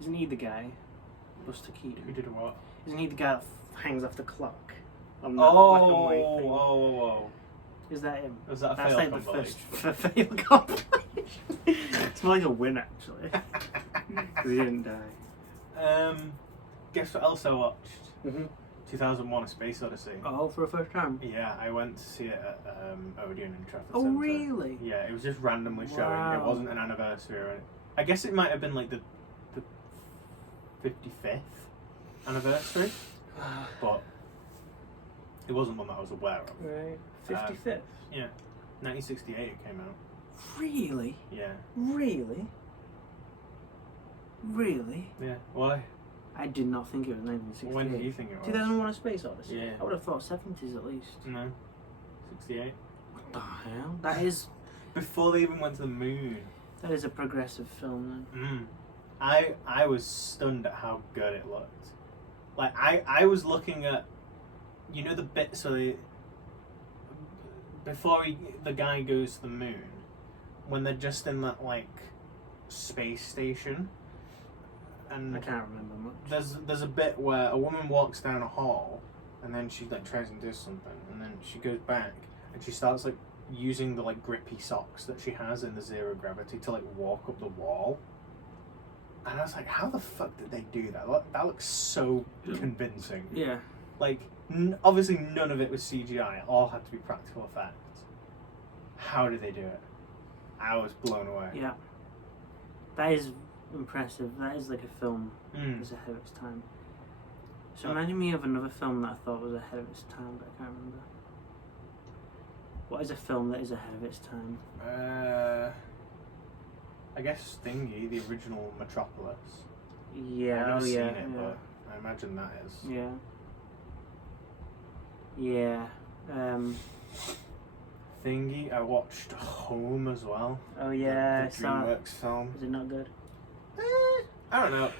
Isn't he the guy? Buster Keaton. Who did what? Isn't he the guy that hangs off the clock? On that black and white thing? Oh. Is that him? Was that a That's fail like compilation? the first fail compilation. It's more like a win actually. Because he didn't die. Guess what else I watched? Mm-hmm. 2001: A Space Odyssey. Oh, for the first time. Yeah, I went to see it at Odeon in Trafford Oh, Centre. really? Yeah, it was just randomly showing. Wow. It wasn't an anniversary or anything. I guess it might have been like the 55th anniversary, but it wasn't one that I was aware of. Right. 55th. Yeah, 1968 it came out. Really? Yeah. Really? Really? Yeah. Why? I did not think it was 1968. When do you think it was? 2001: A Space Odyssey. Yeah. I would have thought 70s at least. No. 68. What the hell? That is Before they even went to the moon. a progressive film then. I was stunned at how good it looked. Like I was looking at, you know, the bit so before the guy goes to the moon, when they're just in that like space station, and I can't remember much. there's a bit where a woman walks down a hall, and then she like tries and does something, and then she goes back and she starts like using the like grippy socks that she has in the zero gravity to like walk up the wall. And I was like, how the fuck did they do that? That looks so convincing. Yeah. Like, obviously none of it was CGI. It all had to be practical effects. How did they do it? I was blown away. Yeah. That is impressive. That is like a film that's ahead of its time. So reminded me of another film that I thought was ahead of its time, but I can't remember. What is a film that is ahead of its time? I guess Thingy, the original Metropolis. Yeah, I've never seen yeah, it, yeah. but I imagine that is. Yeah. Yeah. Thingy, I watched Home as well. Oh yeah, The DreamWorks film. Is it not good? I don't know.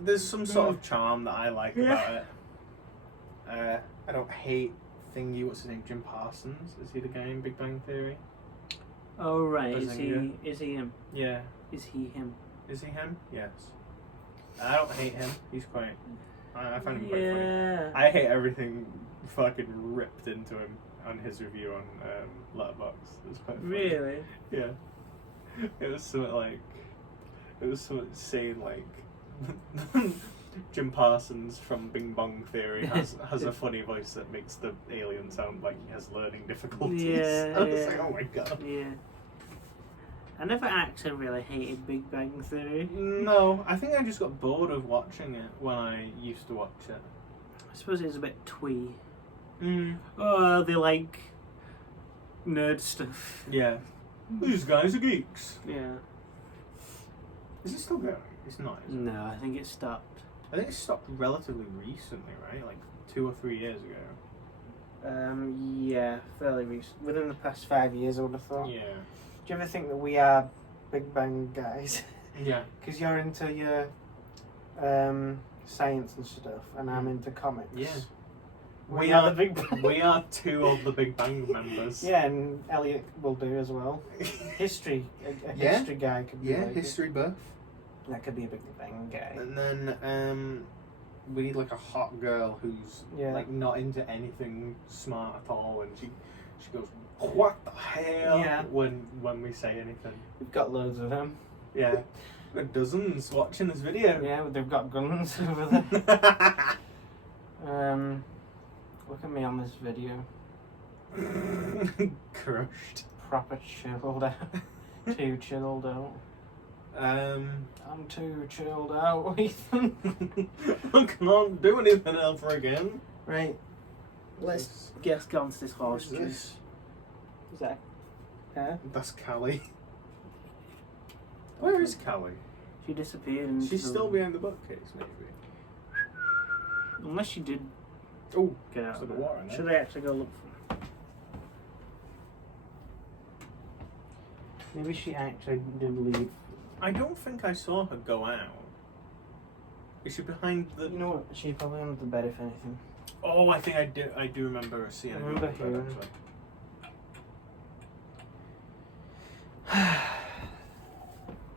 There's some sort of charm that I like about it. I don't hate Thingy. What's his name? Jim Parsons. Is he the guy in Big Bang Theory? Oh right, is Bazinga. he? Is he him? Yeah. Is he him? Is he him? Yes. I don't hate him. He's quite. I find him quite funny. Yeah. I hate everything fucking ripped into him on his review on Letterboxd. It was quite funny. Really? Yeah. It was something like. It was something saying like. Jim Parsons from Bing Bong Theory has a funny voice that makes the alien sound like he has learning difficulties. Yeah, I was yeah. like, oh my god. Yeah. I never actually really hated Big Bang Theory. No, I think I just got bored of watching it when I used to watch it. I suppose it's a bit twee. Oh, they like nerd stuff. Yeah. These guys are geeks. Yeah. Is it still going? It's not, is it? No, I think it stopped. I think it stopped relatively recently, right? Like 2 or 3 years ago. Yeah, fairly recent. Within the past 5 years, I would have thought. Yeah. Do you ever think that we are Big Bang guys? Yeah. Because you're into your science and stuff, and I'm into comics. Yeah. We are the Big Bang. We are 2 of the Big Bang members. Yeah, and Elliot will do as well. History, a Yeah. history guy could be. Yeah, like history buff. That could be a Big Bang guy. And then we need like a hot girl who's like not into anything smart at all, and she goes, "What the hell?" Yeah. When we say anything. We've got loads of them. Yeah. We've got dozens watching this video. Yeah, they've got guns over there. Look at me on this video. Crushed. Proper chilled out. Too chilled out. I'm too chilled out, Ethan. I can't do anything ever again. Right. Let's get on to this horse Who's juice. this? Is that her? That's Callie. Where is Callie? She disappeared. And She's still behind the bookcase, maybe. Unless she did Oh, get out there's of the there. water in there. Should I actually go look for her? Maybe she actually did leave. I don't think I saw her go out. Is she behind the? You know what? She's probably under the bed, if anything. Oh, I think I do. I do remember seeing her. remember go out, hearing. actually.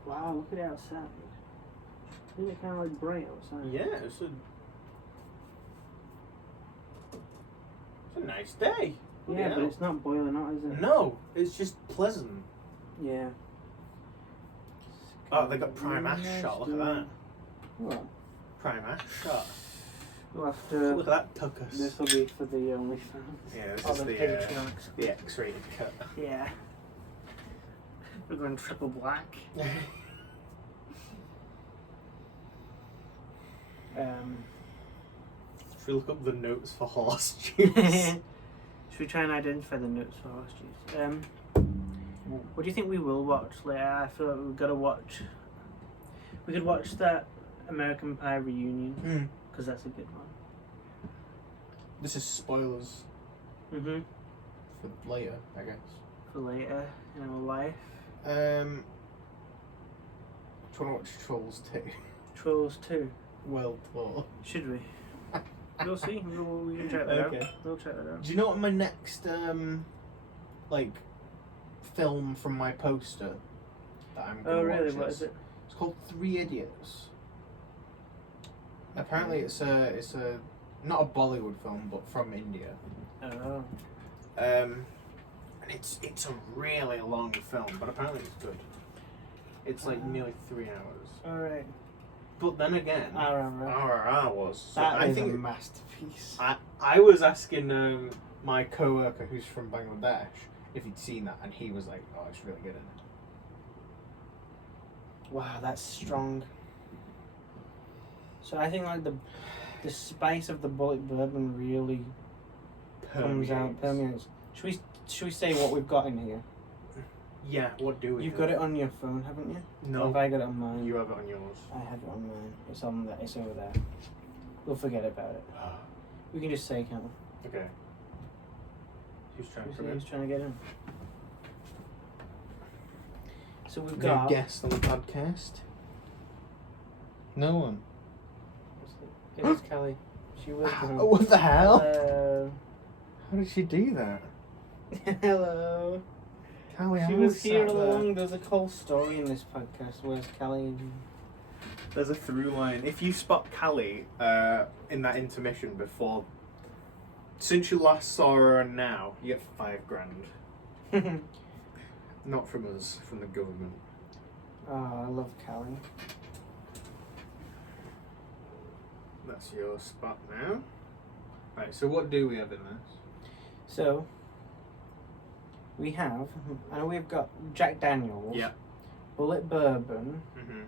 Wow, look at it outside. Isn't it kind of like bright outside? Yeah, it's a nice day. Yeah, Yeah. but it's not boiling hot, is it? No, it's just pleasant. Yeah. Oh, they got prime ash shot. Look at that. What? Prime ash shot. We'll have to. Look at that tuckus. This will be for the OnlyFans. Yeah, this Or is the the Patreon. X-rated cut. Yeah. We're going triple black. Should we look up the notes for horse juice? Should we try and identify the notes for horse juice? What do you think we will watch later? I feel like we've got to watch. We could watch that American Pie reunion because that's a good one. This is spoilers Mhm. for later, I guess. For later in our life. Do you want to watch Trolls 2? Trolls 2. World Tour. Should we? We'll see. We can check that Okay. out. We'll check that out. Do you know what my next like film from my poster that I'm gonna Oh really? watch What is it? It's called 3 Idiots. Apparently it's a not a Bollywood film but from India. Oh. And it's a really long film, but apparently it's good. It's like nearly 3 hours. Alright. But then again, RRR. RRR was. So That I is think a masterpiece. I was asking my co-worker who's from Bangladesh if he'd seen that, and he was like, "Oh, it's really good." Wow, that's strong. So I think like the spice of the bullet bourbon really comes out, permeates. Should we say what we've got in here? Yeah. What do we? You've do? got it on your phone, haven't you? Or No. have I got it on mine? You have it on yours. I have it on mine. It's on there. It's over there. We'll forget about it. We can just say, can't we? Okay. Who's trying to Who's come in? trying to get in? So we've No got. guest on the podcast. No one. It was Kelly. She was. Oh, what the hell? Hello. How did she do that? Hello. Callie, She was here all along. There's a whole story in this podcast. Where's Kelly? There's a through line. If you spot Callie in that intermission before, since you last saw her and now, you get $5,000. Not from us, from the government. Oh, I love Kelly. That's your spot now. Right, so what do we have in this? So, we have, I know we've got Jack Daniels, Yeah. Bullet Bourbon, Mm-hmm.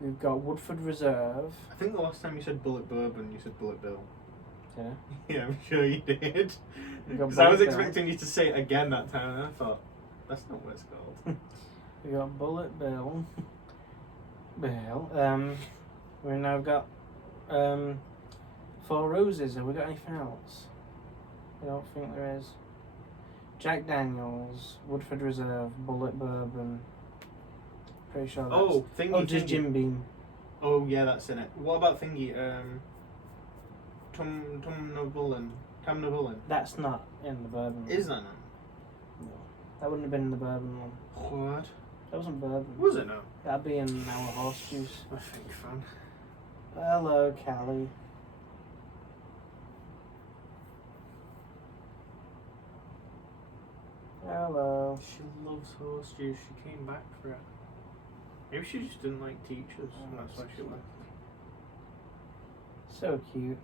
we've got Woodford Reserve. I think the last time you said Bullet Bourbon, you said Bullet Bill. Yeah. Yeah, I'm sure you did. We got Because I was Bullet Bill. expecting you to say it again that time, and I thought, that's not what it's called. We got Bullet Bill. We now got Four Roses. Have we got anything else? I don't think there is. Jack Daniels, Woodford Reserve, Bullet Bourbon. Pretty sure that's... Oh, Thingy. Oh, just Thingy. Jim Beam. Oh, yeah, that's in it. What about Thingy? Tom Navulin. That's not in the bourbon one. Is that not? No. That wouldn't have been in the bourbon one. What? That wasn't bourbon. Was it no? That'd be in our horse juice. I think fun. Hello, Callie. Hello. She loves horse juice. She came back for it. Maybe she just didn't like teachers, and that's why she left. So cute.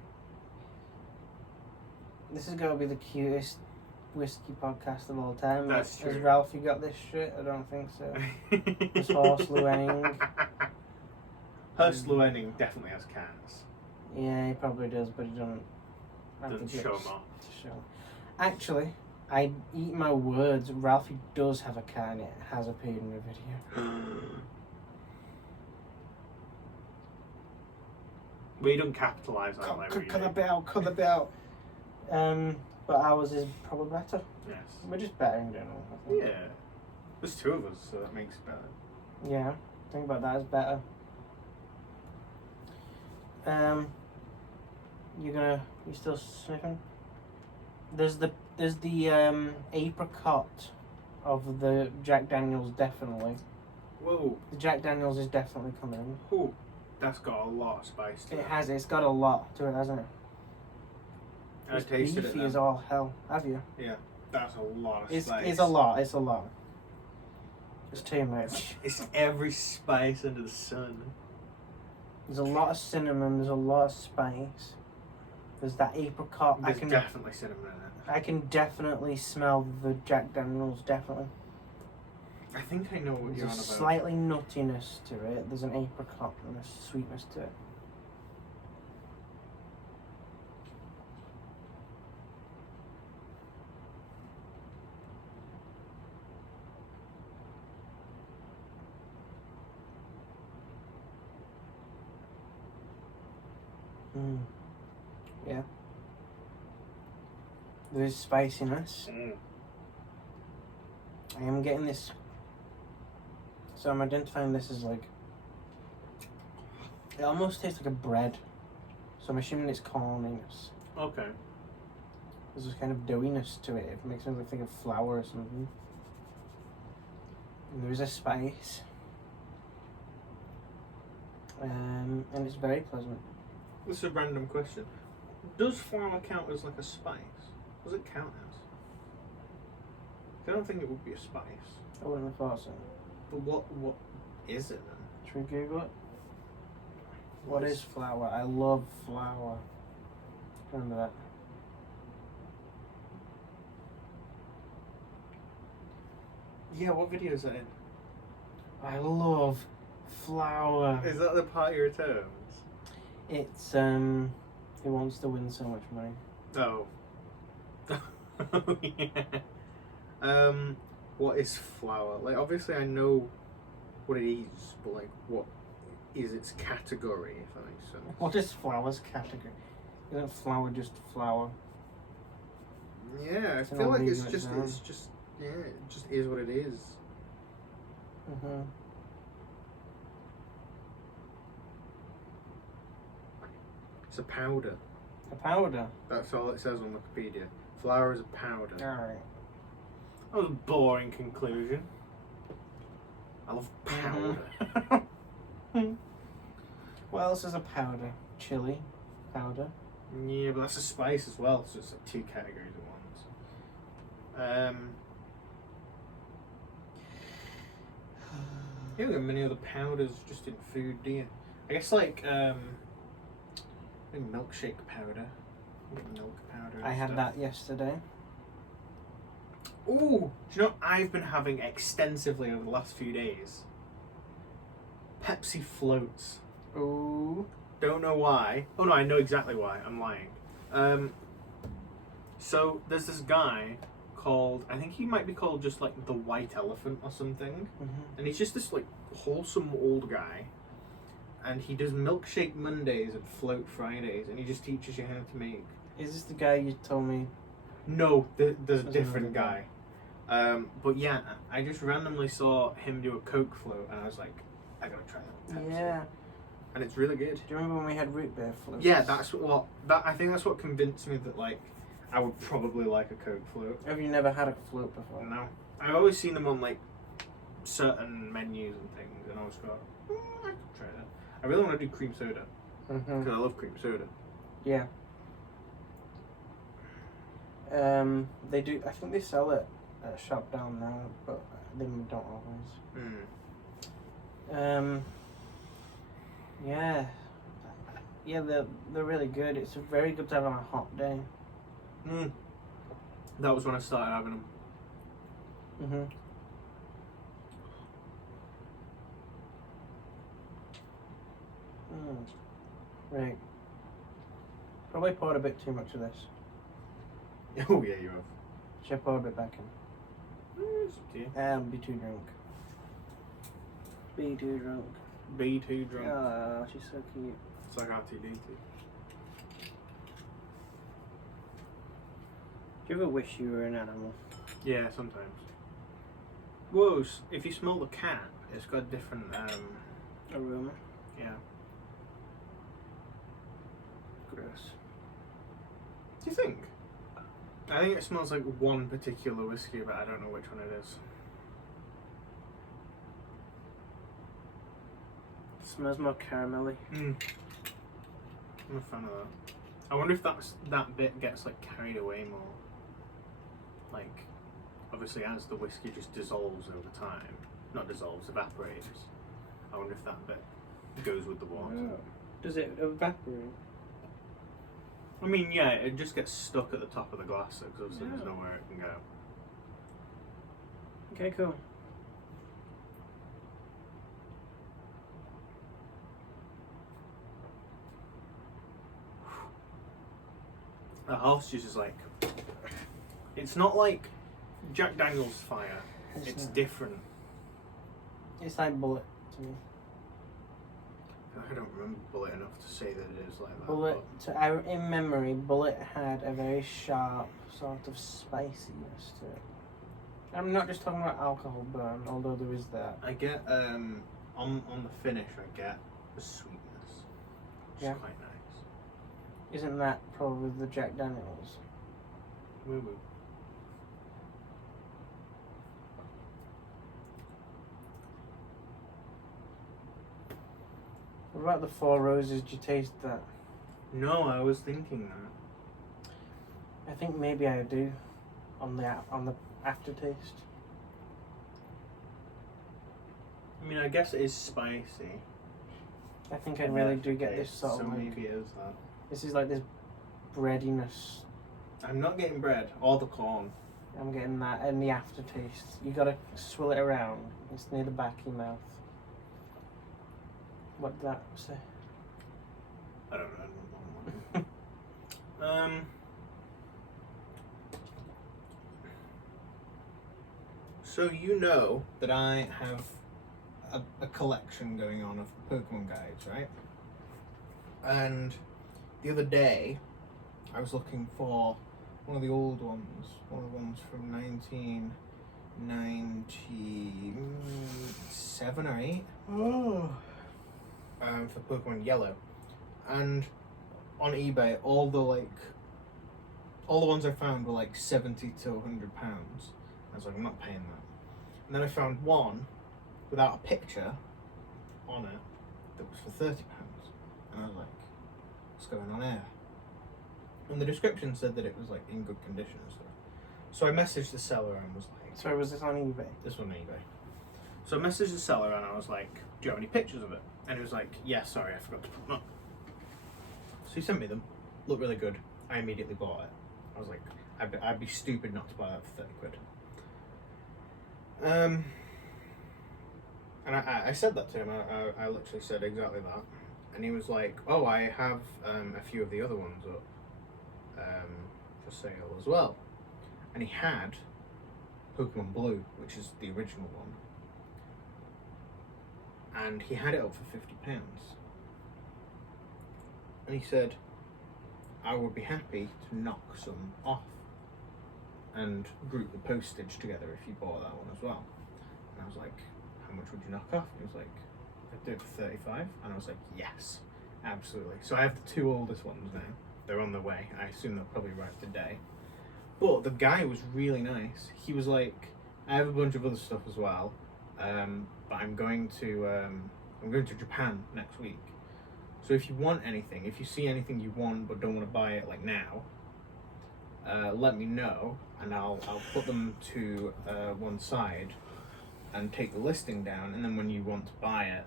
This is gonna be the cutest whiskey podcast of all time. That's Has true. Ralphie got this shit? I don't think so. It's horse Llewellyn. Hurst Llewellyn definitely has cans. Yeah, he probably does, but he doesn't. have the Doesn't show guts them off. to show. Actually, I eat my words. Ralphie does have a car and it has appeared in the video. We don't capitalise on it. Cut the bit out, cut the bit out. But ours is probably better. Yes. We're just better in general, I think. Yeah. There's two of us, so that makes it better. Yeah, think about that as better. You still sniffing? There's the apricot of the Jack Daniels, definitely. Whoa. The Jack Daniels is definitely coming in. Ooh, that's got a lot of spice to it. It's got a lot to it, hasn't it? I It's tasted it beefy then. as all hell. Have you? Yeah, that's a lot of spice. It's a lot. It's too much. It's every spice under the sun. There's a lot of cinnamon. There's a lot of spice. There's that apricot. There's definitely cinnamon in it. I can definitely smell the Jack Daniels. Definitely. I think I know what There's you're a on about. slightly nuttiness to it. There's an apricot and a sweetness to it. Yeah. There's spiciness. I am getting this. So I'm identifying this as like. It almost tastes like a bread. So I'm assuming it's corniness. Okay. There's this kind of doughiness to it. It makes me think of flour or something. And there is a spice. And it's very pleasant. This is a random question. Does flour count as like a spice? Does it count as? I don't think it would be a spice. I wouldn't have thought so. But what is it then? Should we Google it? What is flour? I love flour. Remember that. Yeah, what video is that in? I love flour. Is that the part of your terms? It's who wants to win so much money? Oh. Oh yeah. What is flour? Like obviously I know what it is, but like what is its category, if that makes sense. What is flour's category? Isn't flour just flour? Yeah, I It's an feel like it's ambiguous just noun. it just is what it is. Mm-hmm. It's a powder. A powder. That's all it says on Wikipedia. Flour is a powder. Alright. That was a boring conclusion. I love powder. What else is a powder? Chili powder. Yeah, but that's a spice as well, so it's like two categories at once. You don't get many other powders just in food, do you? I guess like milkshake powder. Milk powder. I had that yesterday. Ooh, do you know what I've been having extensively over the last few days? Pepsi floats. Ooh. Don't know why. Oh no, I know exactly why. I'm lying. So there's this guy called, I think he might be called just like the White Elephant or something. Mm-hmm. And he's just this like wholesome old guy. And he does milkshake Mondays and float Fridays, and he just teaches you how to make. Is this the guy you told me? No, there's a There's different another guy. But yeah, I just randomly saw him do a Coke float, and I was like, I gotta try that. with Pepsi. Yeah. And it's really good. Do you remember when we had root beer floats? Yeah, I think that's what convinced me that like I would probably like a Coke float. Have you never had a float before? No, I've always seen them on like certain menus and things, and I always thought, I could try that. I really want to do cream soda Mm-hmm. because I love cream soda. Yeah. They do. I think they sell it at a shop down now, but they don't always. Yeah. Yeah, they're really good. It's very good to have on a hot day. That was when I started having them. Mm-hmm. Right. Probably poured a bit too much of this. Oh yeah, you have. Should I pour a bit back in? It's up to you. Be too drunk. Be too drunk. be too drunk. Oh, she's so cute. It's like R2D2. Do you ever wish you were an animal? Yeah, sometimes. Whoa, if you smell the cat, it's got a different, Aroma. yeah. Gross. Do you think? I think it smells like one particular whiskey, but I don't know which one it is. It smells more caramelly. I'm a fan of that. I wonder if that bit gets like carried away more. Like, obviously as the whiskey just dissolves over time, not dissolves, evaporates. I wonder if that bit goes with the water. Oh. Does it evaporate? I mean, yeah, it just gets stuck at the top of the glass because obviously there's Yeah. nowhere it can go. Okay, cool. The house juice is like, it's not like Jack Daniel's fire. It's not. different. It's like Bullet to me. I don't remember Bullet enough to say that it is like that. Bullet, in memory, Bullet had a very sharp sort of spiciness to it. I'm not just talking about alcohol burn, although there is that. I get on the finish. I get the sweetness. It's Yeah. quite nice. Isn't that probably the Jack Daniels? Woo woo. What about the Four Roses? Did you taste that? No, I was thinking that. I think maybe I do, on the aftertaste. I mean, I guess it is spicy. I think I really do get this sort so of like, maybe it is that. this is like this breadiness. I'm not getting bread or the corn. I'm getting that in the aftertaste. You gotta swill it around. It's near the back of your mouth. What did that say? I don't know. So you know that I have a collection going on of Pokemon guides, right? And the other day, I was looking for one of the old ones, one of the ones from 1997 or 8. Oh. For Pokemon Yellow, and on eBay, all the ones I found were like £70 to £100. I was like, I'm not paying that. And then I found one without a picture on it that was for £30, and I was like, what's going on here? And the description said that it was like in good condition and stuff. So I messaged the seller and was like, Sorry, was this on eBay? this one on eBay. So I messaged the seller and I was like, do you have any pictures of it? And he was like, yeah, sorry, I forgot to put them up. So he sent me them. Looked really good. I immediately bought it. I was like, I'd be stupid not to buy that for 30 quid. And I said that to him. I literally said exactly that. And he was like, oh, I have a few of the other ones up for sale as well. And he had Pokemon Blue, which is the original one. And he had it up for £50. And he said, I would be happy to knock some off and group the postage together if you bought that one as well. And I was like, how much would you knock off? And he was like, I'd do it for 35. And I was like, yes, absolutely. So I have the two oldest ones now. They're on their way. I assume they'll probably arrive today. But the guy was really nice. He was like, I have a bunch of other stuff as well. But I'm going to Japan next week. So if you want anything, if you see anything you want but don't want to buy it like now, let me know and I'll put them to one side and take the listing down, and then when you want to buy it,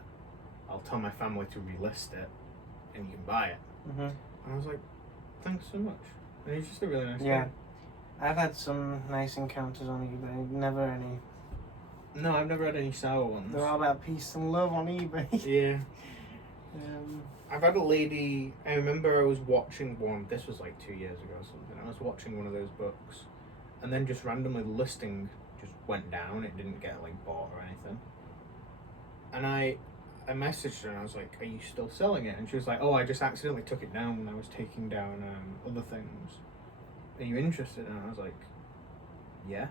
I'll tell my family to relist it and you can buy it. Mm-hmm. And I was like, thanks so much. And he's just a really nice Yeah. guy. I've had some nice encounters on eBay. Never any. No, I've never had any sour ones. They're all about peace and love on eBay. Yeah. um, I've had a lady, I remember I was watching one, this was like 2 years ago or something, I was watching one of those books, and then just randomly the listing just went down, it didn't get like bought or anything. And I I messaged her and I was like, "Are you still selling it?" And she was like, "Oh, I just accidentally took it down when I was taking down other things. Are you interested?" And I was like, "Yeah."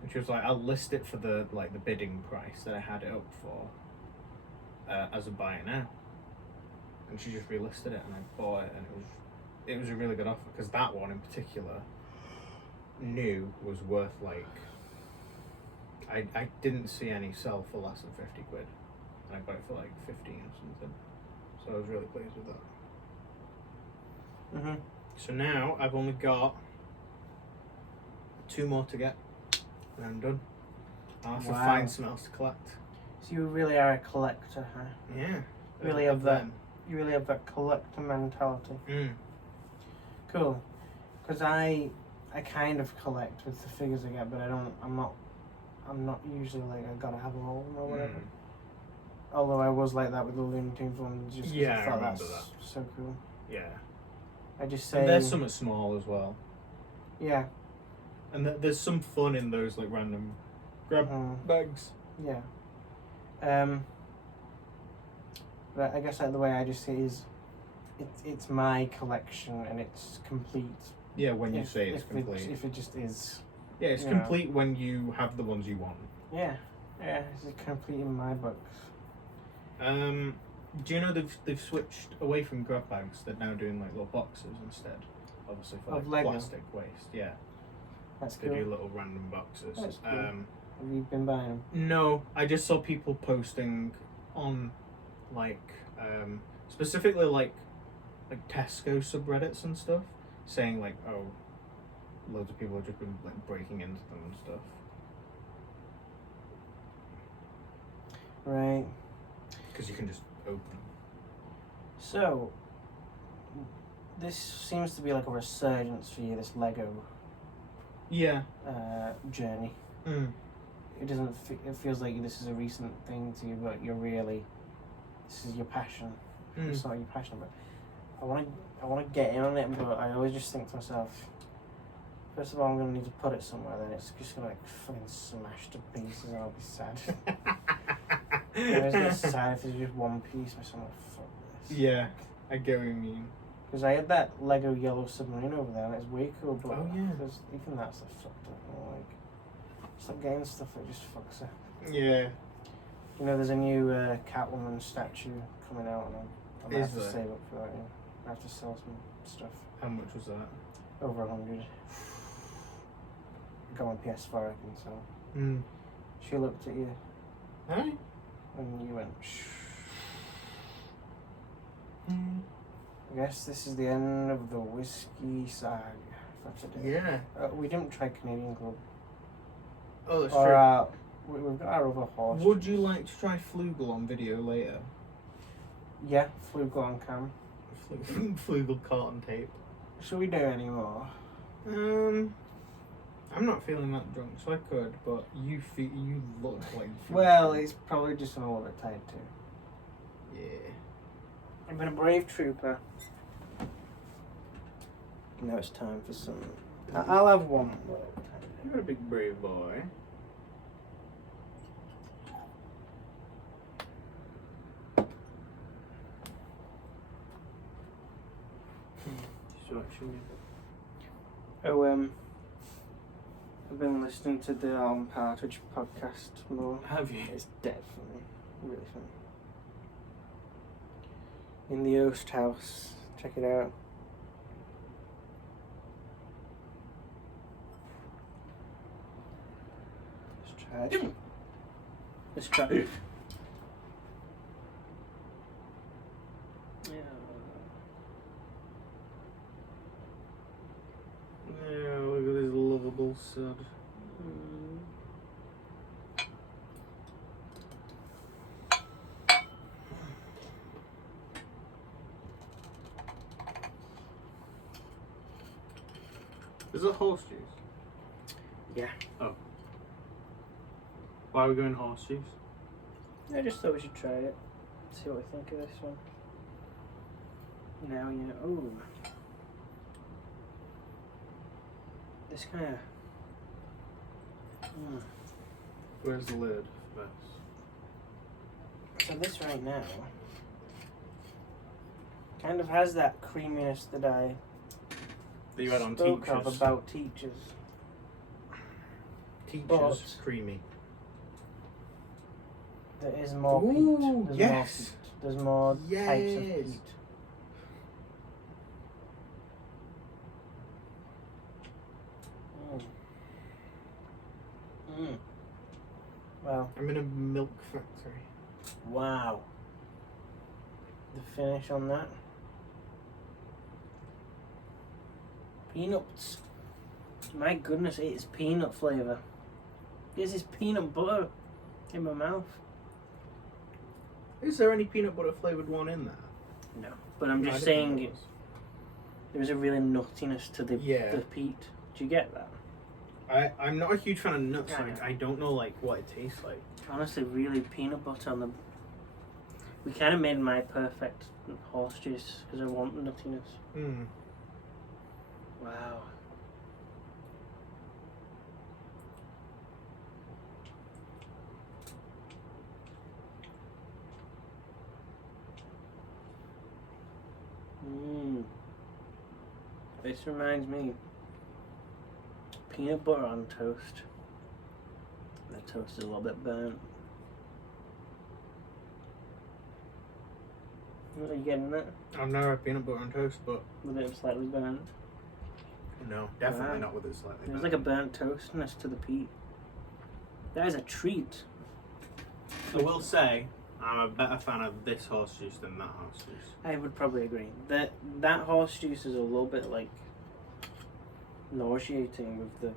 And she was like, "I'll list it for the bidding price that I had it up for as a buyer now." And she just relisted it, and I bought it, and it was a really good offer because that one in particular, new, was worth like. I didn't see any sell for less than 50 quid. And I got it for like 15 or something. So I was really pleased with that. So now I've only got 2 more to get, and I'm done. I'll have to find something else to collect. So you really are a collector, huh? Yeah. Really have that. You really have that collector mentality. Cool. Because I kind of collect with the figures I get, but I'm not usually like I gotta have all of them or whatever. Although I was like that with the Looney Tunes one, just because I thought that's so cool. Yeah. I just say. And there's some small as well. Yeah. And there's some fun in those like random grab bags. Yeah. But I guess like the way I just see it is, it's my collection and it's complete. Yeah, when you say it's complete. If it just is. Yeah, it's complete when you have the ones you want. Yeah, it's complete in my books. Do you know they've switched away from grab bags? They're now doing like little boxes instead, obviously for like Lego. plastic waste. Yeah, That's they cool. do little random boxes. That's cool. Have you been buying them? No, I just saw people posting on like specifically like Tesco subreddits and stuff, saying like, oh, loads of people have just been like breaking into them and stuff. Right. Because you can just open them. So, this seems to be like a resurgence for you, this Lego journey. It doesn't. It feels like this is a recent thing to you, but this is your passion. It's not your passion, but I want to get in on it, but I always just think to myself, first of all, I'm gonna need to put it somewhere. Then it's just gonna like fucking smash to pieces, and I'll be sad. It's gonna be sad if there's just one piece. I'm like, fuck this. Yeah, I get what you mean. Because I had that Lego yellow submarine over there, and it's way cool, but even that stuff fucked up. Like, stop getting stuff that just fucks up. Yeah. You know, there's a new Catwoman statue coming out, and I'm gonna have to save up for that. Yeah. I have to sell some stuff. How much was that? Over 100. Go on PS4, I can sell. She looked at you. Hey? And you went, shh. I guess this is the end of the whiskey saga for today. Yeah. We didn't try Canadian Club. Oh, that's true. We've got our other horse. Would you like to try Flugel on video later? Yeah, Flugel on cam. Flugel carton tape. Should we do any more? I'm not feeling that drunk, so I could, but you look like you feel Well, it's probably just a little bit tired too. Yeah. I've been a brave trooper. Now it's time for some. I'll have one more. You're a big brave boy. Oh, I've been listening to the Partridge podcast more. Have you? It's definitely really fun. In the Oast House. Check it out. Let's try it. Let's try it. Yeah, look at this lovable sod. Is it horse juice? Yeah. Oh. Why are we going horse juice? I just thought we should try it. See what we think of this one. Now, you know, ooh. This kind of. Where's the lid for this? So this right now kind of has that creaminess that I That you had on spoke Teachers. of about Teachers. Teachers, but- creamy. There is more Ooh, peat. There's yes. more peat. There's more types of Yes. peat. Mm. Wow. I'm in a milk factory. Wow. The finish on that. Peanuts. My goodness, it is peanut flavour. This is peanut butter in my mouth. Is there any peanut butter flavoured one in there? No. But I'm No, I just didn't think saying there was. there's a really nuttiness to the Yeah. peat. Do you get that? I'm not a huge fan of nuts. Yeah, Like no. I don't know like what it tastes like. Honestly, really peanut butter on the. We kind of made my perfect horse juice because I want nuttiness. Mm. Wow. This reminds me. Peanut butter on toast. The toast is a little bit burnt. Are you getting that? I've never had peanut butter on toast, but With it slightly burnt. no, definitely Wow. not with it slightly. There's burnt. like a burnt toastness to the peat. That is a treat. I will say, I'm a better fan of this horse juice than that horse juice. I would probably agree. That horse juice is a little bit like nauseating with the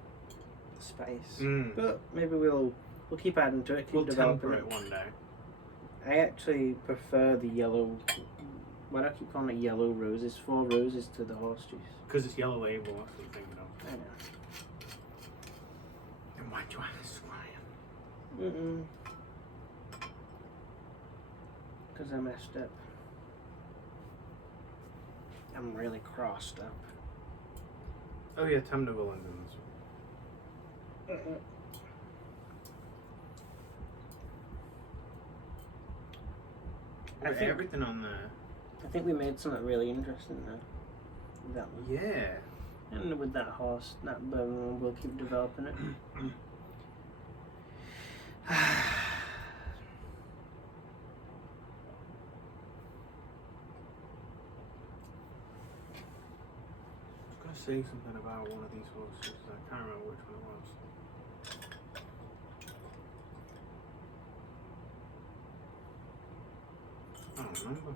spice. Mm. But maybe we'll keep adding to it, keep We'll developing temper it one day. I actually prefer the yellow. Why do I keep calling it yellow roses? 4 roses to the horse juice. Because it's yellow label, that's what I'm thinking of. I know. And why'd you ask, Ryan? Because I messed up. I'm really crossed up. Oh yeah, Tam Neverland in this one. I think- Everything on there. I think we made something really interesting there. With that one. Yeah. And with that horse, that bourbon one, we'll keep developing it. I was gonna say something about one of these horses. I can't remember which one it was. I don't remember.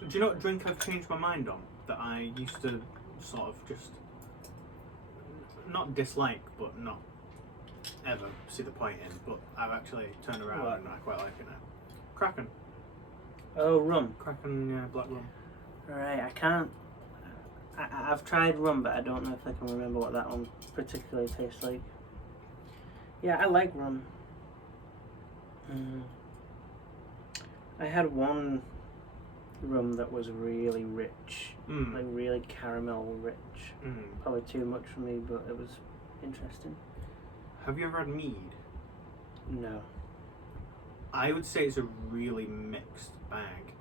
Do you know what drink I've changed my mind on? That I used to sort of just not dislike, but not ever see the point in. But I've actually turned around What? and I quite like it now. Kraken. Oh, rum. Kraken, yeah, black rum. Alright, I can't. I've tried rum, but I don't know if I can remember what that one particularly tastes like. Yeah, I like rum. I had one rum that was really rich, Mm. like really caramel rich. Mm. Probably too much for me, but it was interesting. Have you ever had mead? No. I would say it's a really mixed bag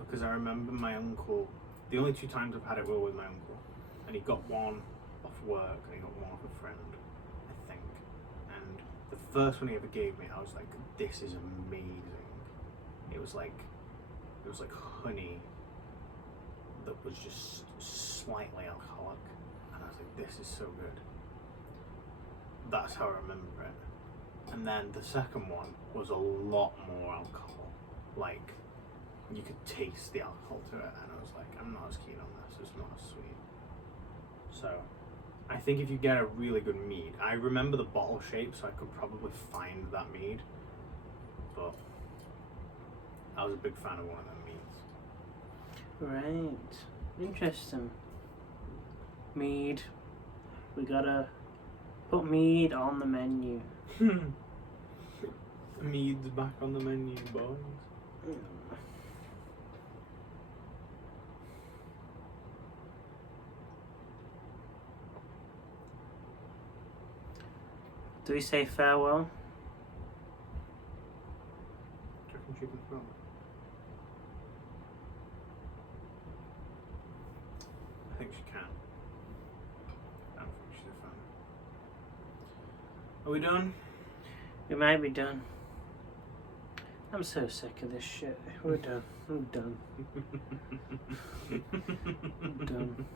because I remember my uncle. The only 2 times I've had it were with my uncle, and he got one off work and he got one off a friend, I think. And the first one he ever gave me, I was like, "This is amazing." It was like honey that was just slightly alcoholic, and I was like, "This is so good." That's how I remember it. And then the second one was a lot more alcohol. Like, you could taste the alcohol to it, and I was like, I'm not as keen on this, it's not as sweet. So, I think if you get a really good mead, I remember the bottle shape, so I could probably find that mead. But, I was a big fan of one of them meads. Right. Interesting. Mead. We gotta put mead on the menu. Mead's back on the menu, boys. Do we say farewell? Do you reckon she can film? I think she can. I don't think she's a fan. Are we done? We might be done. I'm so sick of this shit. We're done. I'm done. I'm done.